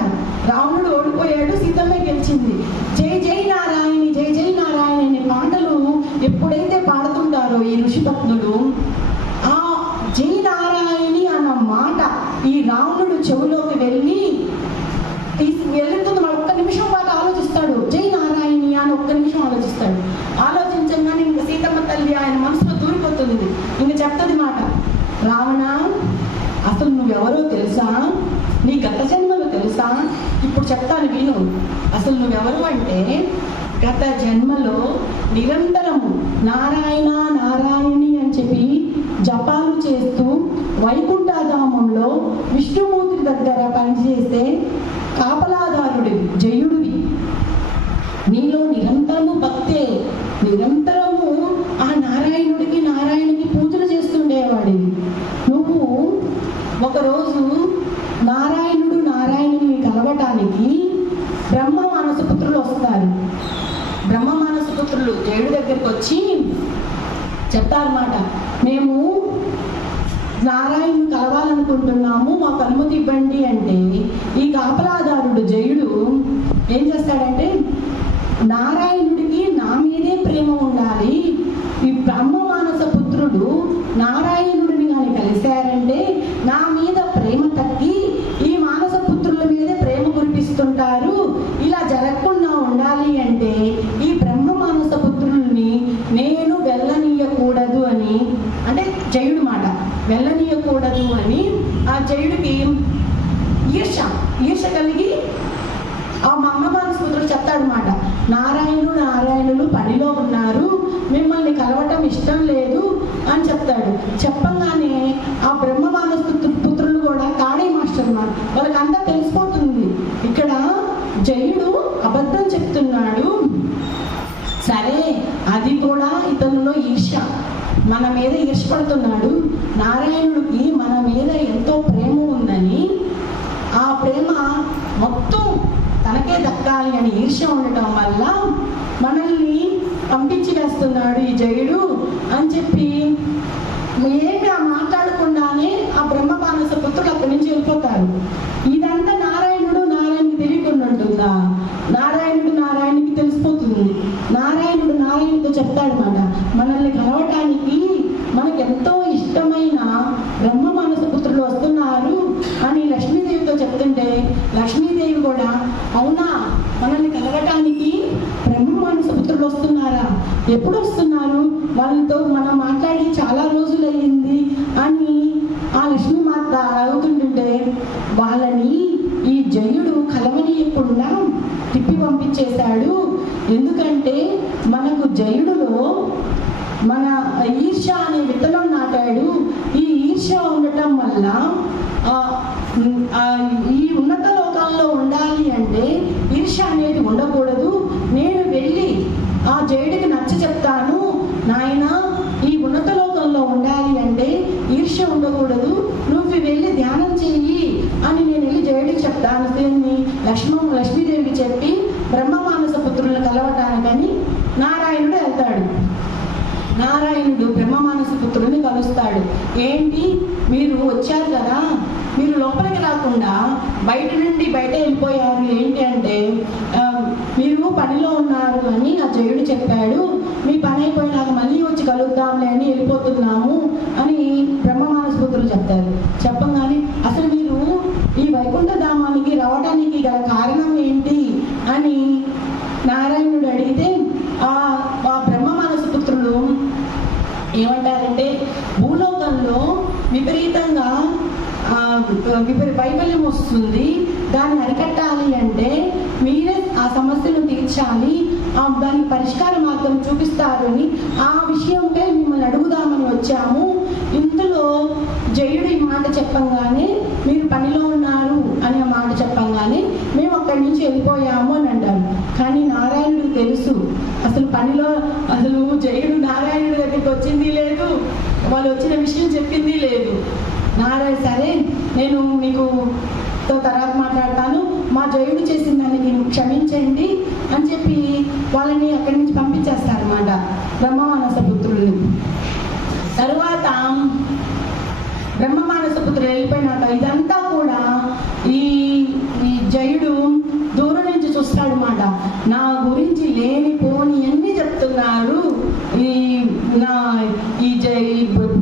రావణుడు ఓడిపోయాడు, సీతమ్మ గెలిచింది. జై జై నారాయణి, జై జై నారాయణి అనే పాటలు ఎప్పుడైతే పాడుతుంటారో ఈ ఋషి భక్తులు, ఆ జై నారాయణి అన్న మాట ఈ రావణుడు చెవులోకి వెళ్ళి వెళ్తుంది. ఒక్క నిమిషం పాటు ఆలోచిస్తాడు, జై నారాయణి అని ఒక్క నిమిషం ఆలోచిస్తాడు. ఆలోచించగానే ఇంక సీతమ్మ తల్లి ఆయన మనసులో దూరిపోతుంది. ఇంక చెప్తుంది మాట, రావణ అసలు నువ్వెవరో తెలుసా, నీ గత జన్మలు తెలుసా, ఇప్పుడు చెప్తాను విను. అసలు నువ్వెవరు అంటే గత జన్మలో నిరంతరము నారాయణ నారాయణి అని చెప్పి జపాలు చేస్తూ వైకుంఠధామంలో విష్ణుమూర్తి దగ్గర పనిచేసే కాపలాదారుడివి, జయుడివి. నీలో నిరంతరము భక్తే, నిరంతరము ఆ నారాయణుడికి పూజలు చేస్తుండేవాడివి. నువ్వు ఒకరోజు నారాయణుని కలవటానికి బ్రహ్మ మానసపుత్రులు వస్తారు. బ్రహ్మ మానసపుత్రులు జయుడి దగ్గరికి వచ్చి చెప్తారన్నమాట, మేము నారాయణుని కలవాలనుకుంటున్నాము, మాకు అనుమతి ఇవ్వండి అంటే ఈ కాపలాదారుడు జయుడు ఏం చేస్తాడంటే జయుడికి ఈర్ష కలిగి ఆ బ్రహ్మమానసపుత్రుడు చెప్తాడనమాట, నారాయణులు పనిలో ఉన్నారు, మిమ్మల్ని కలవటం ఇష్టం లేదు అని చెప్తాడు. చెప్పంగానే ఆ బ్రహ్మమానస పుత్రులు కూడా కాళీ మాస్టర్ అన్నమాట, వాళ్ళకంతా తెలిసిపోతుంది ఇక్కడ జయుడు అబద్ధం చెప్తున్నాడు. సరే, అది కూడా ఇతనిలో ఈర్ష, మన మీద ఈర్షపడుతున్నాడు. నారాయణుడికి మన మీద ఎంతో ప్రేమ ఉందని, ఆ ప్రేమ మొత్తం తనకే దక్కాలి అని ఈర్ష ఉండటం వల్ల మనల్ని పంపించి వేస్తున్నాడు ఈ జయుడు అని చెప్పి ఏమి మాట్లాడకుండానే ఆ బ్రహ్మమానస పుత్రులు అక్కడి నుంచి వెళ్ళిపోతారు. ఇదంతా నారాయణుడికి తెలియకుండా ఉంటుందా? నారాయణుడికి తెలిసిపోతుంది. నారాయణుడితో చెప్తాడనమాట, మనల్ని కలవటానికి మనకు ఎంతో ఇష్టమైన బ్రహ్మమానస పుత్రులు వస్తున్నారు అని లక్ష్మీదేవితో చెప్తుంటే, లక్ష్మీదేవి కూడా అవునా, మనల్ని కలవటానికి బ్రహ్మమానస పుత్రులు వస్తున్నారా? ఎప్పుడు వస్తున్నారు? వాళ్ళతో మనం మాట్లాడి చాలా రోజులయ్యింది అని ఆ లక్ష్మీమాత అడుగుతుంటుంటే, వాళ్ళని ఈ జయుడు కలవనీయకుండా తిప్పి పంపించేశాడు. ఎందుకంటే మనకు జయుడులో మన ఈర్ష్య అనే విత్తనం నాటాడు. ఈ ఈర్ష్య ఉండటం వల్ల ఈ ఉన్నత లోకాల్లో ఉండాలి అంటే ఈర్ష్య అనేది ఉండకూడదు. నేను వెళ్ళి ఆ జయుడికి నచ్చ చెప్తాను, నాయన ఈ ఉన్నత లోకంలో ఉండాలి అంటే ఈర్ష్య ఉండకూడదు, నువ్వు వెళ్ళి ధ్యానం చెయ్యి అని నేను వెళ్ళి జయుడికి చెప్తాను. దీన్ని లక్ష్మీదేవికి చెప్పి బ్రహ్మమానస పుత్రులను కలవటానికని నారాయణుడు వెళ్తాడు. నారాయణుడు బ్రహ్మమానస పుత్రుడిని కలుస్తాడు. ఏంటి, మీరు వచ్చారు కదా, మీరు లోపలికి రాకుండా బయట వెళ్ళిపోయారు. ఏంటి అంటే, మీరు పనిలో ఉన్నారు అని ఆ జయుడు చెప్పాడు, మీ పని అయిపోయినాక మళ్ళీ వచ్చి కలుద్దాంలే అని వెళ్ళిపోతున్నాము అని బ్రహ్మమానస పుత్రులు చెప్తారు. చెప్పగానే అసలు మీరు ఈ వైకుంఠ ధామానికి రావడానికి గల కారణం ఏంటి అని నారాయణుడు అడిగితే, ఆ బ్రహ్మమానస పుత్రులు ఏమంటారంటే, భూలోకంలో విపరీతంగా వైఫల్యం వస్తుంది, దాన్ని అరికట్టాలి అంటే మీరే ఆ సమస్యను తీర్చాలి, దానికి పరిష్కార మార్గం చూపిస్తారు అని ఆ విషయంపై మిమ్మల్ని అడుగుదామని వచ్చాము. ఇందులో జయుడు ఈ మాట చెప్పంగానే, మీరు పనిలో ఉన్నారు అనే మాట చెప్పంగానే మేము అక్కడి నుంచి వెళ్ళిపోయాము అని అంటారు. కానీ నారాయణుడికి తెలుసు, అసలు జయుడు నారాయణుడి దగ్గరికి వచ్చింది లేదు, వాళ్ళు వచ్చిన విషయం చెప్పింది లేదు. సరే, నేను మీకు తర్వాత మాట్లాడతాను, మా జయుడు చేసిన దానికి క్షమించండి అని చెప్పి వాళ్ళని అక్కడి నుంచి పంపించేస్తారన్నమాట బ్రహ్మమానస పుత్రుల్ని. తరువాత బ్రహ్మమానస పుత్రులు వెళ్ళిపోయినాక ఇదంతా కూడా ఈ జయుడు దూరం నుంచి చూస్తాడన్నమాట. నా గురించి లేనిపోని అన్ని చెప్తున్నారు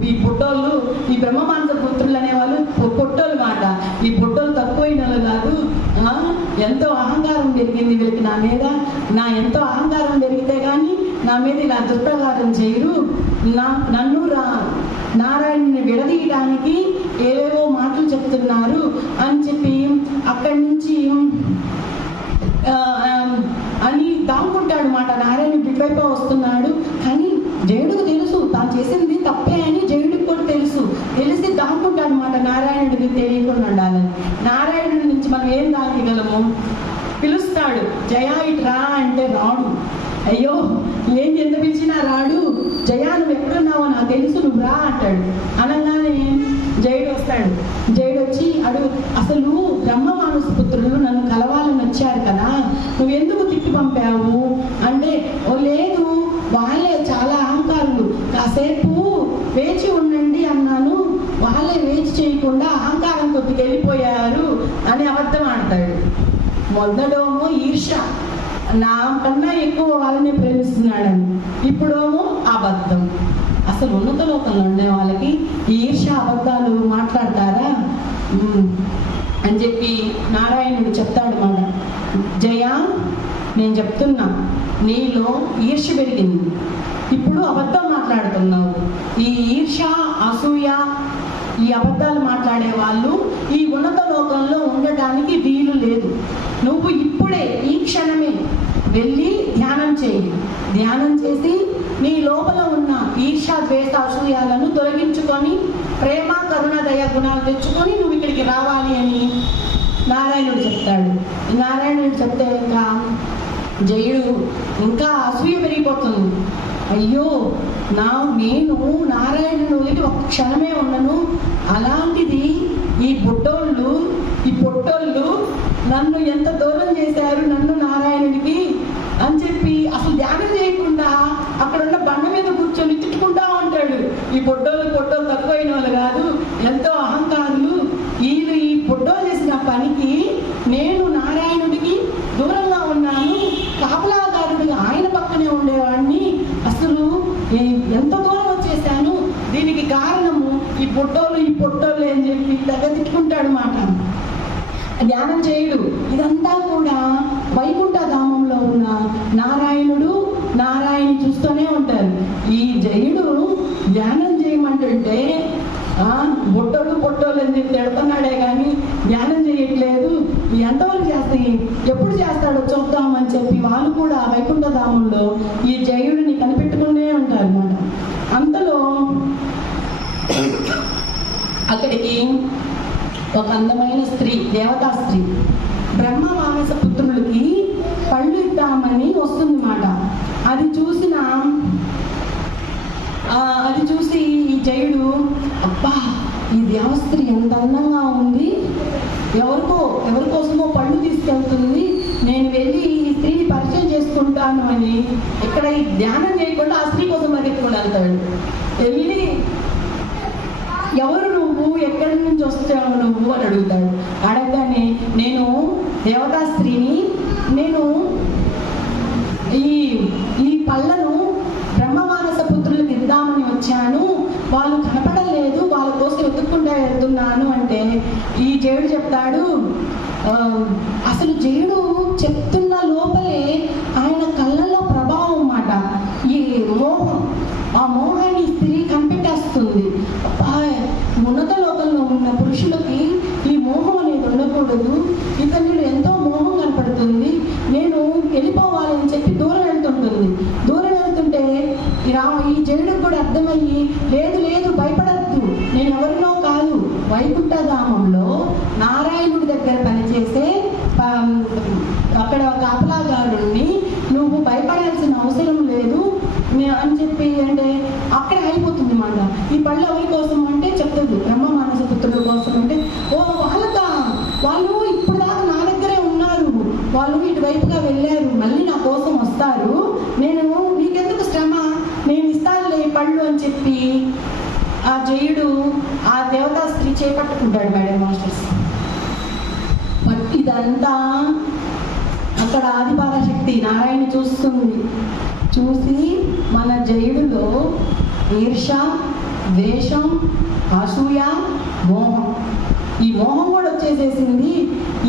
ఈ పుట్టోళ్ళు, ఈ బ్రహ్మమానస పుత్రులు అనేవాళ్ళు పొట్టోళ్ళు మాట. ఈ పొట్టోళ్ళు తక్కువైన కాదు, ఎంతో అహంకారం పెరిగింది వీళ్ళకి నా మీద. ఎంతో అహంకారం పెరిగితే కానీ నా మీద ఇలా దుష్ప్రకారం చేయరు. నన్ను నారాయణుని విడదీయడానికి ఏవేవో మాటలు చెప్తున్నారు అని చెప్పి అక్కడి నుంచి అని దాముకుంటాడు మాట. నారాయణ బిడ్డైపో వస్తున్నాడు, కానీ జయుడికి తెలుసు తాను చేసింది తప్పే అని జయుడికి కూడా తెలిసి దాముకుంటాడు మాట. నారాయణుడికి తెలియకుండా ఉండాలని. నారాయణుడి నుంచి మనం ఏం దాగగలము? పిలుస్తాడు, జయా ఇట్రా అంటే రాడు. అయ్యో, ఎంత పిలిచినా రాడు. జయా, నువ్వు ఎక్కడున్నావో నాకు తెలుసు, నువ్వు రా అంటాడు. అనగానే జయుడు వస్తాడు. జయుడు వచ్చి అసలు బ్రహ్మమానస పుత్రులు నన్ను కలవాలని వచ్చారు కదా, నువ్వెందుకు తిప్పి పంపావు అంటే, లేదు, వాళ్ళే చాలా అహంకారులు, కాసేపు వేచి ఉండండి అన్నాను, వాళ్ళే వేచి చేయకుండా అహంకారం కొద్దిగా వెళ్ళిపోయారు అని అబద్ధం ఆడతాడు. మొదటేమో ఈర్ష, నాకన్నా ఎక్కువ వాళ్ళని ప్రేమిస్తున్నాడని, ఇప్పుడేమో అబద్ధం. అసలు ఉన్నత లోకంలో ఉండే వాళ్ళకి ఈర్ష అబద్ధాలు మాట్లాడతారా అని చెప్పి నారాయణుడు చెప్తాడు మాట. జయ, నేను చెప్తున్నా, నీలో ఈర్ష పెరిగింది, ఇప్పుడు అబద్ధం మాట్లాడుతున్నావు. ఈ ఈర్ష, అసూయ ఈ అబద్ధాలు మాట్లాడే వాళ్ళు ఈ ఉన్నత లోకంలో ఉండటానికి వీలు లేదు. నువ్వు ఇప్పుడే ఈ క్షణమే వెళ్ళి ధ్యానం చేయి. ధ్యానం చేసి నీ లోపల ఉన్న ఈర్ష, ద్వేష, అసూయాలను తొలగించుకొని ప్రేమ, కరుణ, దయ గుణాలు తెచ్చుకొని నువ్వు ఇక్కడికి రావాలి అని నారాయణుడు చెప్తాడు. నారాయణుడు చెప్తే ఇంకా జయుడు ఇంకా అసూయ పెరిగిపోతుంది. అయ్యో నేను నారాయణుడికి ఒక క్షణమే ఉండను, అలాంటిది ఈ పొట్టోళ్ళు నన్ను ఎంత దూరం చేశారు, నన్ను నారాయణుడికి అని చెప్పి అసలు ధ్యానం చేయకుండా అక్కడ ఉన్న బండ మీద కూర్చొని తిట్టుకుంటా ఉంటాడు. ఈ పొట్టోళ్ళు తక్కువైన వాళ్ళు కాదు, ఎంతో అహంకారులు వీళ్ళు. ఈ పొట్టోళ్ళు చేసిన పనికి నేను నారాయణుడికి దూరంగా ఉన్నాను, కాపలాదారుడిగా ఆయన పక్కనే ఉండేవాడిని, అసలు ఎంత దూరం వచ్చేసాను, దీనికి కారణము ఈ పొట్టోళ్ళు అని చెప్పి తెగ తిట్టుకుంటాడు మాట. ధ్యానం చేయుడు. ఇదంతా కూడా వైకుంఠ ధామంలో ఉన్న నారాయణి చూస్తూనే ఉంటారు. ఈ జయుడు ధ్యానం చేయమంటుంటే పొట్టోళ్ళు అని చెప్పి తిడుతున్నాడే కానీ ధ్యానం చేయట్లేదు. ఎంతవరకు చేస్తాయి, ఎప్పుడు చేస్తాడో చూద్దామని చెప్పి వాళ్ళు కూడా వైకుంఠ ధామంలో ఈ జయుడిని కనిపెట్టుకునే ఉంటారు అన్నమాట. అంతలో అక్కడికి ఒక అందమైన స్త్రీ, దేవతా స్త్రీ, బ్రహ్మ మానస పుత్రులకి పళ్ళు ఇద్దామని వస్తుంది మాట. అది చూసి ఈ జయుడు, అబ్బా ఈ దేవస్త్రీ ఎంత అందంగా ఉంది, ఎవరికోసమో పళ్ళు తీసుకెళ్తుంది, నేను వెళ్ళి ఈ స్త్రీని పరిచయం చేసుకుంటాను అని ఇక్కడ ఈ ధ్యానం చేయకుండా ఆ స్త్రీ కోసం పరిగెత్తుకుని వెళ్తాడు. వెళ్ళి ఎవరు నువ్వు, ఎక్కడి నుంచి వస్తావు నువ్వు అని అడుగుతాడు. అడగగానే నేను దేవతా స్త్రీని, నేను ఈ పళ్ళను బ్రహ్మమానస పుత్రులకు ఇద్దామని వచ్చాను, వాళ్ళు కనపడలేదు, వాళ్ళ కోసం వెతుక్కుంటా వెళ్తున్నాను అంటే ఈ జయుడు చెప్తాడు. అసలు జయుడు చెప్తున్న లోపలే ఆయన కళ్ళల్లో ప్రభావం మాట, ఈ మోహం, ఆ మోహాన్ని స్త్రీ కనిపెట్టేస్తుంది. ఉన్నత లోకంలో ఉన్న పురుషులకి ఈ మోహం అనేది ఉండకూడదు, ఇతరులు ఎంతో మోహం కనపడుతుంది, నేను వెళ్ళిపోవాలి అని చెప్పి దూరం వెళ్తుంటే ఈ జనుడికి కూడా అర్థమయ్యి, లేదు భయపడద్దు, నేను ఎవరినో కాదు, వైకుంఠ ధామంలో నారాయణుడి దగ్గర పనిచేసే అక్కడ కాపలాదారుణ్ణి, నువ్వు భయపడాల్సిన అవసరం లేదు అని చెప్పి అంటే అక్కడ అయిపోతుంది మాట. ఈ పళ్ళు ఎవరి కోసం అంటే చెప్తుంది, బ్రహ్మ మానస పుత్రుల కోసం అంటే, వాళ్ళు ఇప్పుడు దాకా నా దగ్గరే ఉన్నారు, వాళ్ళు ఇటువైపుగా వెళ్ళారు, మళ్ళీ నా కోసం వస్తారు, నేను నీకెందుకు శ్రమ, నేను ఇస్తానులే పళ్ళు అని చెప్పి ఆ జయుడు ఆ దేవతా స్త్రీ చేపట్టుకుంటాడు. మేడం మాస్టర్స్, ఇదంతా అక్కడ ఆదిపరాశక్తి నారాయణ చూస్తుంది. చూసి మన జయుడిలో ఈర్ష, ద్వేషం, అసూయ, మోహం, ఈ మోహం కూడా వచ్చేసేసింది.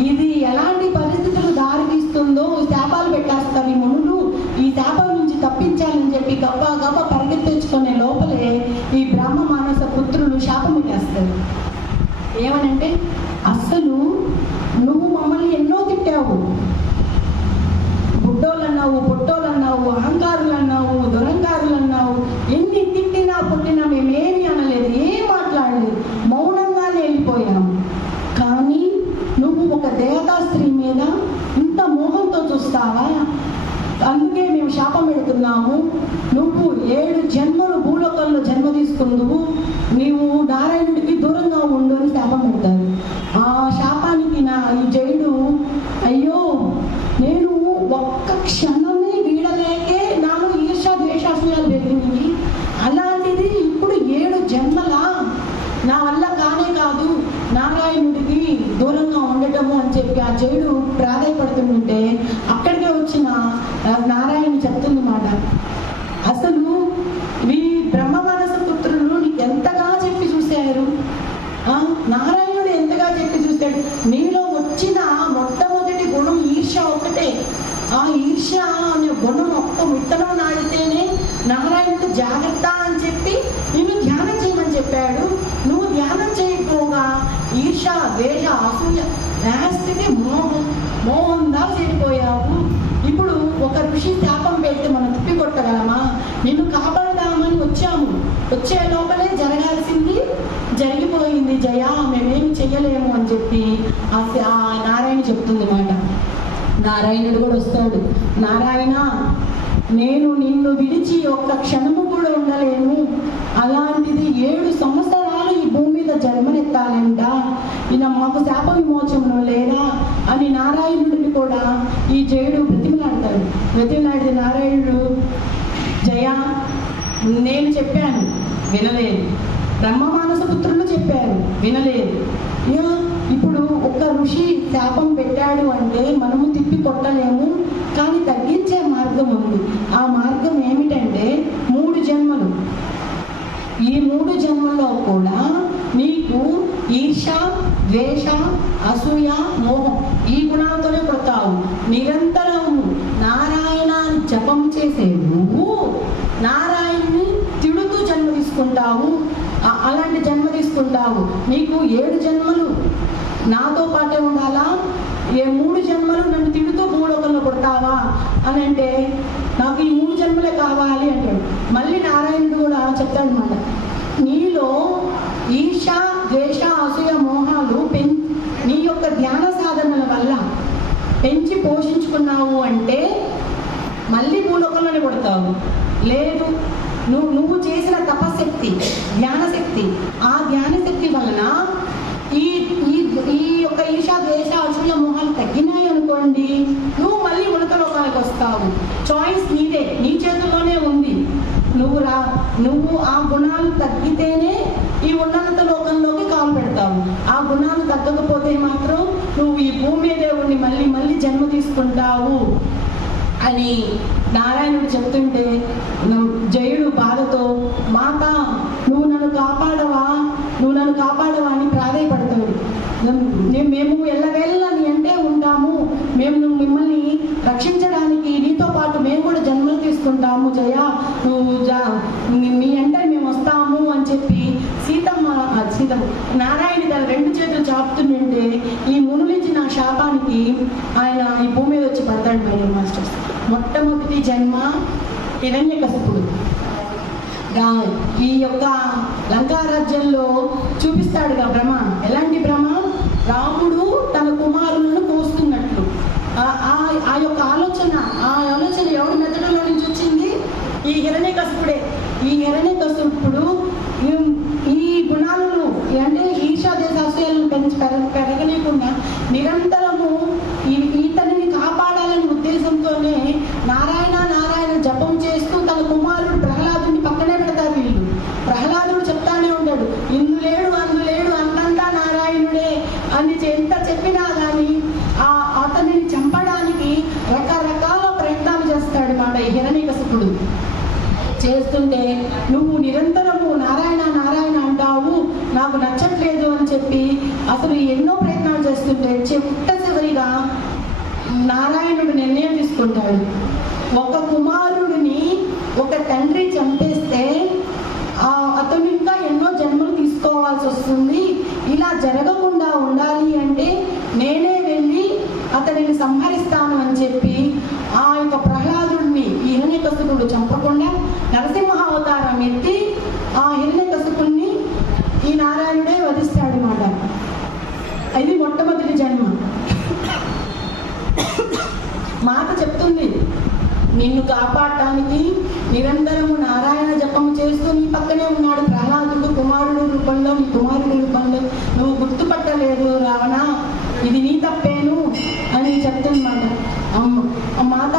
ఇది ఎలాంటి పరిస్థితులు దారి తీస్తుందో శాపాలు పెట్టేస్తారు ఈ మునులు, ఈ శాపాల నుంచి తప్పించాలని చెప్పి గబ్బా పరిగెత్తించుకునే లోపలే ఈ బ్రహ్మ మానస పుత్రులు శాపం పెట్టేస్తారు. ఏమనంటే, అస్సలు నువ్వు మమ్మల్ని ఎన్నో తిట్టావు, బుడ్డోళ్ళన్నావు, పొట్టోళ్ళన్నావు, అహంకారులన్నావు, దురంకారులన్నావు, ఎన్ని తిట్టినా పుట్టినా మేమేమి అనలేదు, ఏం మాట్లాడలేదు, మౌనంగానే వెళ్ళిపోయాము. కానీ నువ్వు ఒక దేవతా స్త్రీ మీద ఇంత మోహంతో చూస్తావా, అందుకే మేము శాపం పెడుతున్నాము, నువ్వు 7 జన్మలు భూలోకంలో జన్మ తీసుకుందువు, నీవు నారాయణుడికి దూరంగా ఉండు అని శాపం పెడతారు. ఆ శాపానికి ఈ జయుడు, అయ్యో నేను ఒక్క క్షణమే వీడలేకే నాలో ఈర్ష, ద్వేషాసూయాలు పెరిగినాయి, అలాంటిది ఇప్పుడు 7 జన్మలా నా వల్ల కానే కాదు నారాయణుడికి దూరంగా ఉండటము అని చెప్పి ఆ జయుడు ప్రాధాయపడుతుంటే అక్కడికే వచ్చిన నారాయణ చెప్తుంది మాట, అసలు మీ బ్రహ్మ మానస పుత్రులు నీకు ఎంతగా చెప్పి చూశారు, నారాయణుడు ఎంతగా చెప్పి చూశాడు, నీలో వచ్చిన మొట్టమొదటి గుణం ఈర్ష ఒకటే, ఆ ఈర్ష అనే గుణం ఒక్క విత్తనం నాటితేనే నారాయణుడు జాగ్రత్త అని చెప్పి నిన్ను ధ్యానం చేయమని చెప్పాడు, నువ్వు ధ్యానం అసూయ, లాస్ట్కి మోహం దాకా చెడిపోయావు. ఇప్పుడు ఒక ఋషి శాపం పెడితే మనం తిప్పికొట్టగలమా? నిన్ను కాపాడదామని వచ్చాము, వచ్చే లోపలే జరగాల్సింది జరిగిపోయింది జయా, మేమేమి చెయ్యలేము అని చెప్పి ఆ నారాయణ చెప్తుంది మాట. నారాయణుడు కూడా వస్తాడు. నారాయణ, నేను నిన్ను విడిచి ఒక్క క్షణము కూడా ఉండలేను, అలాంటిది 7 సంవత్సరాలు ఈ భూమి మీద జన్మనెత్తాలంట, ఈయన మాకు శాప విమోచనం లేదా అని నారాయణుడిని కూడా ఈ జయుడు బ్రతిమలాడతాడు. బ్రతిమలాడితే నారాయణుడు, జయ నేను చెప్పాను వినలేదు, బ్రహ్మ మానస పుత్రులు చెప్పారు వినలేదు, ఇప్పుడు ఒక ఋషి శాపం పెట్టాడు అంటే మనము తిప్పి కొట్టలేము, కానీ తగ్గించే మార్గం ఉంది. ఆ మార్గం ఏమిటంటే 3 జన్మలు. ఈ 3 జన్మల్లో కూడా నీకు ఈర్ష, ద్వేష, అసూయ, మోహం ఈ గుణాలతోనే పుడతావు. నిరంతరం నారాయణ జపం చేసే నువ్వు నారాయణ్ణి తిడుతూ జన్మ తీసుకుంటావు. అలాంటి జన్మ తీసుకుంటావు. నీకు 7 జన్మలు నాతో పాటే ఉండాలా? 3 జన్మలు నన్ను తిడుతూ భూలోకంలో పుడతావా అని అంటే నాకు ఈ 3 జన్మలే కావాలి అంటాడు. మళ్ళీ నారాయణుడు కూడా చెప్తాడు అన్నమాట, నీలో ఈర్ష, ద్వేష, అసూయ, మోహాలు నీ యొక్క ధ్యాన సాధనల వల్ల పెంచి పోషించుకున్నావు అంటే మళ్ళీ భూలోకంలోనే పుడతావు. లేదు, నువ్వు చేసిన తపశక్తి, ధ్యానశక్తి, ఆ ధ్యానశక్తి వలన ఈ యొక్క ఈర్ష, ద్వేష, అసూయ, మోహాలు తగ్గినాయి అనుకోండి, నువ్వు మళ్ళీ ఉన్నత లోకానికి వస్తావు. చాయిస్ నీదే, నీ చేతుల్లోనే ఉంది. నువ్వు ఆ గుణాలు తగ్గితేనే ఈ ఉన్నత లోకంలోకి కాలు పెడతావు. ఆ గుణాలు తగ్గకపోతే మాత్రం నువ్వు ఈ భూమి మీదే ఉండి మళ్ళీ మళ్ళీ జన్మ తీసుకుంటావు అని నారాయణుడు చెప్తుంటే జయుడు బాధతో, మాత నువ్వు నన్ను కాపాడవా అని ప్రాధేయపడతాడు. మేము ఎల్లవేళలా నీ అంటే ఉంటాము, మేము మిమ్మల్ని రక్షించడానికి నీతో పాటు మేము కూడా జన్మలు తీసుకుంటాము జయ, నువ్వు మీ అంటే మేము వస్తాము అని చెప్పి సీతమ్మ నారాయణ తన 2 చేతులు చాపుతుంటే ఈ మునులిచ్చిన శాపానికి ఆయన ఈ భూమి మీద వచ్చి పడతాడు. మేడం మాస్టర్స్, మొట్టమొదటి జన్మ హిరణ్యకశిపుడు. ఈ యొక్క లంకారాజ్యంలో చూపిస్తాడుగా భ్రమ. ఎలాంటి భ్రమ? రాముడు తన కుమారులను కోస్తున్నట్లు. ఆ యొక్క ఆలోచన ఎవరి మెదడులో నుంచి వచ్చింది? ఈ హిరణ్యకశిపుడే. ఈ హిరణ్యకశిపుడు ఈ గుణాలను అంటే ఈర్షా దేశాశయాలను పెరగలేకుండా నిరంతరము ఇతనిని కాపాడాలనే ఉద్దేశంతోనే నారాయణ జపం చేస్తూ తన కుమారుడు ప్రహ్లాదుని పక్కనే పెడతారు వీళ్ళు. ప్రహ్లాదుడు చెప్తానే ఉంటాడు, ఇందులేడు అందులేడు అన్నంతా నారాయణుడే అని ఎంత చెప్పినా కానీ అతనిని చంపడానికి రకరకాల ప్రయత్నాలు చేస్తాడు మాట ఈ హిరణ్యకశిపుడు. చేస్తుంటే నువ్వు నిరంతరము నారాయణ అంటావు, నాకు నచ్చట్లేదు అని చెప్పి అసలు ఎన్నో ప్రయత్నాలు చేస్తుంటే చివరిగా నారాయణుడు నిర్ణయం తీసుకుంటాడు. ఒక కుమారుడిని ఒక తండ్రి చంపేస్తే అతను ఇంకా ఎన్నో జన్మలు తీసుకోవాల్సి వస్తుంది. ఇలా జరగకుండా ఉండాలి అంటే నేనే వెళ్ళి అతనిని సంహరిస్తాను అని చెప్పి ఆ యొక్క ప్రహ్లాదుడిని ఈ హిరణ్యకశిపుడు చంపకుండా నరసింహ అవతారం ఎత్తి ఆ హిరణ్యకశిపుణ్ణి ఈ నారాయణుడే వధిస్తాడు మాట. ఇది మొట్టమొదటి జన్మ. మాట చెప్తుంది, నిన్ను కాపాడటానికి నిరంతరము నారాయణ జపం చేస్తూ నీ పక్కనే ఉన్నాడు ప్రహ్లాదుడు కుమారుడు రూపంలో. నీ కుమారుడి రూపంలో నువ్వు గుర్తుపట్టలేదు రావణ, ఇది నీ తప్పేను అని చెప్తుందన్నమాట. మాత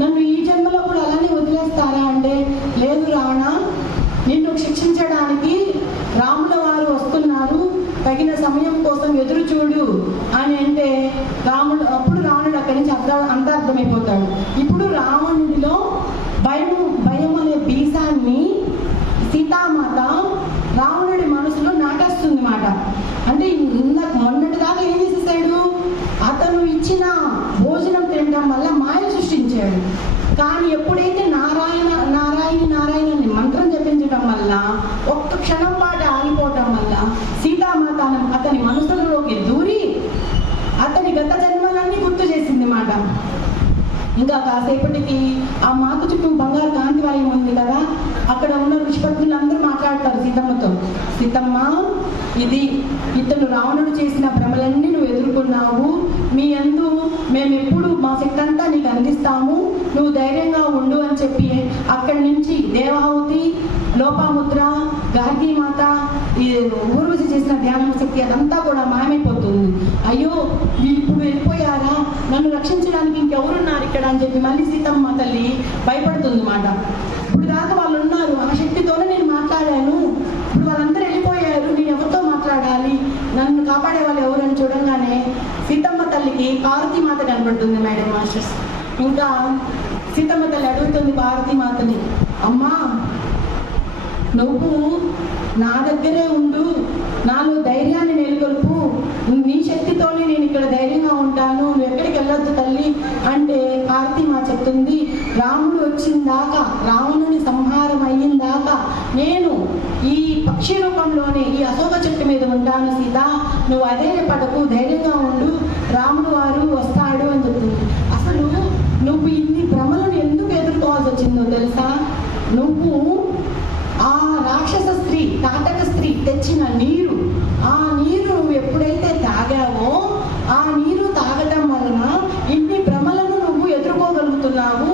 నన్ను ఈ జన్మలో కూడా అలానే వదిలేస్తారా అంటే, లేదు రావణ, నిన్ను శిక్షించడానికి రాముల వారు వస్తున్నారు, తగిన సమయం కోసం ఎదురు చూడు అని అంటే అప్పుడు రావణుడు అక్కడి నుంచి అంతర్థమైపోతాడు. ఇప్పుడు రావణుడిలో భయం అనే బీజాన్ని సీతామాత రావణుడి మనసులో నాటేస్తుంది మాట. అంటే మొన్నటి దాకా ఏం చేసేసాడు? అతను ఇచ్చిన భోజనం తినడం వల్ల మాయ సృష్టించాడు. కానీ ఎప్పుడైతే నారాయణ అని మంత్రం జపించడం వల్ల ఒక్క క్షణం పాటు ఆగిపోవటం వల్ల సీతామాత అతని మనసులోకి దూరి ఇంకా కాసేపటికి ఆ మాత చుట్టూ బంగారు కాంతి వలయం ఉంది కదా, అక్కడ ఉన్న ఋషిపత్నులు అందరూ మాట్లాడతారు సీతమ్మతో. సీతమ్మ, ఇది ఇతను రావణుడు చేసిన భ్రమలన్నీ నువ్వు ఎదుర్కొన్నావు. మీ యందు మేమెప్పుడు మా శక్తి అంతా నీకు అందిస్తాము, నువ్వు ధైర్యంగా ఉండు అని చెప్పి అక్కడి నుంచి దేవాహుతి, లోపాముద్ర, గార్గీమాత, ఈ ఊర్వశి చేసిన ధ్యాన శక్తి అదంతా కూడా మాయమైపోతుంది. అయ్యో ఇప్పుడు వెళ్ళిపోయారా, నన్ను రక్షించడానికి ఇంకెవరున్నారు ఇక్కడ అని చెప్పి మళ్ళీ సీతమ్మ తల్లి భయపడుతుంది మాట. ఇప్పుడు దాకా వాళ్ళు ఉన్నారు, ఆ శక్తితోనే నేను మాట్లాడాను, ఇప్పుడు వాళ్ళందరూ వెళ్ళిపోయారు, నేను ఎవరితో మాట్లాడాలి, నన్ను కాపాడే వాళ్ళు ఎవరని చూడంగానే సీతమ్మ తల్లికి పార్వతీమాత కనబడుతుంది మేడం మాస్టర్స్. ఇంకా సీతమ్మ తల్లి అడుగుతుంది పార్వతీమాతని, అమ్మా నువ్వు నా దగ్గరే ఉండు, నాలో ధైర్యాన్ని నెలకొల్పు, నీ శక్తితోనే నేను ఇక్కడ ధైర్యంగా ఉంటాను, నువ్వు ఎక్కడికి వెళ్ళొద్దు తల్లి అంటే పార్వతీమాత చెప్తుంది, రాముడు వచ్చిందాకా, రావణుని సంహారం అయ్యిందాకా నేను ఈ పక్షి రూపంలోనే ఈ అశోక చెట్టు మీద ఉంటాను సీత, నువ్వు అదే పడకు, ధైర్యంగా ఉండు, రాముడు వారు వస్తాడు అని చెప్తుంది. అసలు నువ్వు ఇన్ని భ్రమలను ఎందుకు ఎదుర్కోవాల్సి వచ్చిందో తెలుసా? నువ్వు ఆ రాక్షస స్త్రీ, తాటక స్త్రీ తెచ్చిన నీరు, ఆ నీరు నువ్వు ఎప్పుడైతే తాగావో, ఆ నీరు తాగటం వలన ఇన్ని భ్రమలను నువ్వు ఎదుర్కోగలుగుతున్నావు.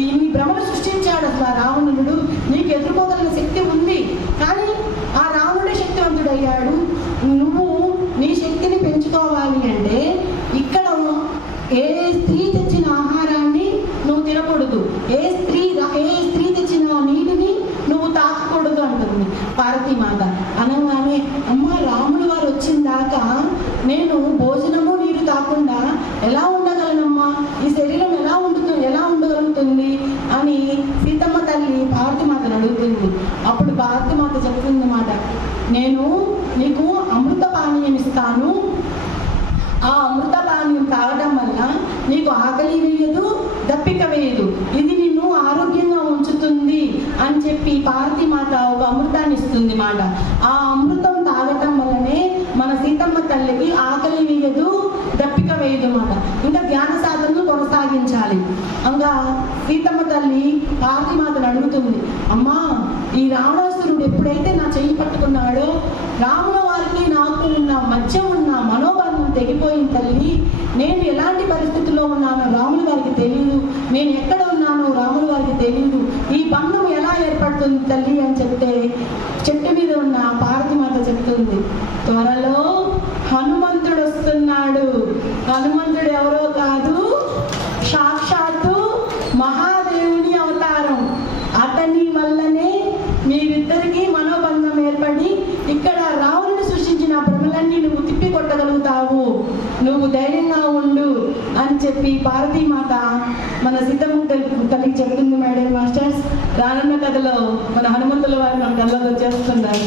ఇన్ని భ్రమలు సృష్టించాడు అసలు ఆ రావణుడు, నీకు ఎదుర్కోగలిగిన శక్తి ఉంది, కానీ ఆ రావణుడే శక్తివంతుడయ్యాడు. నువ్వు నీ శక్తిని పెంచుకోవాలి అంటే ఇక్కడ ఏ స్త్రీ తెచ్చిన ఆహారాన్ని నువ్వు తినకూడదు, ఏ స్త్రీ తెచ్చిన నీటిని నువ్వు తాకకూడదు అంటుంది పార్వతీమాత. అనగానే అమ్మ రాముడు వారు వచ్చిందాకా నేను భోజనము నీరు తాకుండా ఎలా ఉండగలనమ్మా, ఈ శరీరం ఎలా ఉండగలుగుతుంది అని సీతమ్మ తల్లి పార్వతీమాతను అడుగుతుంది. అప్పుడు పార్వతీమాత చెప్తుంది అన్నమాట, నేను నీకు అమృత పానీయం ఇస్తాను, ఆ అమృత పానీయం తాగడం వల్ల నీకు ఆకలి వేయదు, దప్పిక వేయదు, ఇది నిన్ను ఆరోగ్యంగా ఉంచుతుంది అని చెప్పి పార్వతీమాత ఒక అమృతాన్ని ఇస్తుంది మాట. ఆ అమృతం తాగటం వల్లనే మన సీతమ్మ తల్లికి ఆకలి వేయదు, దప్పిక వేయదు మాట. ఇంకా ధ్యాన సాధనలు కొనసాగించాలి. ఇంకా సీతమ్మ తల్లి పార్వతీమాతను అడుగుతుంది, అమ్మా ఈ రావణాసురుడు ఎప్పుడైతే నా చెయ్యి పట్టుకున్నాడో రాముల వారికి నాకు ఉన్న మధ్య ఉన్న మనోబంధం తెగిపోయింది తల్లి, నేను ఎలాంటి పరిస్థితుల్లో ఉన్నానో రాముల వారికి తెలియదు, నేను ఎక్కడ ఉన్నానో రాముల వారికి తెలియదు, ఈ బంధం ఎలా ఏర్పడుతుంది తల్లి అని చెప్తే చెట్టు మీద ఉన్న పార్వతీమాత చెప్తుంది, త్వరలో హనుమంతుడు వస్తున్నాడు, హనుమంతుడు ఎవరో కాదు, సాక్షాత్తు మహాదేవుని అవతారం, అతని వల్లనే మీరిద్దరికీ మనోబంధం ఏర్పడి ఇక్కడ రావణుడు సృష్టించిన భ్రమలన్నీ నువ్వు తిప్పి కొట్టగలుగుతావు, నువ్వు ధైర్యంగా ఉండు అని చెప్పి పార్వతీమాత మన సీతమ్మ తల్లికి చెప్తుంది మేడం మాస్టర్స్. రానున్న కథలో మన హనుమంతుల వారు మన కళ్ళకు వచ్చేస్తున్నారు.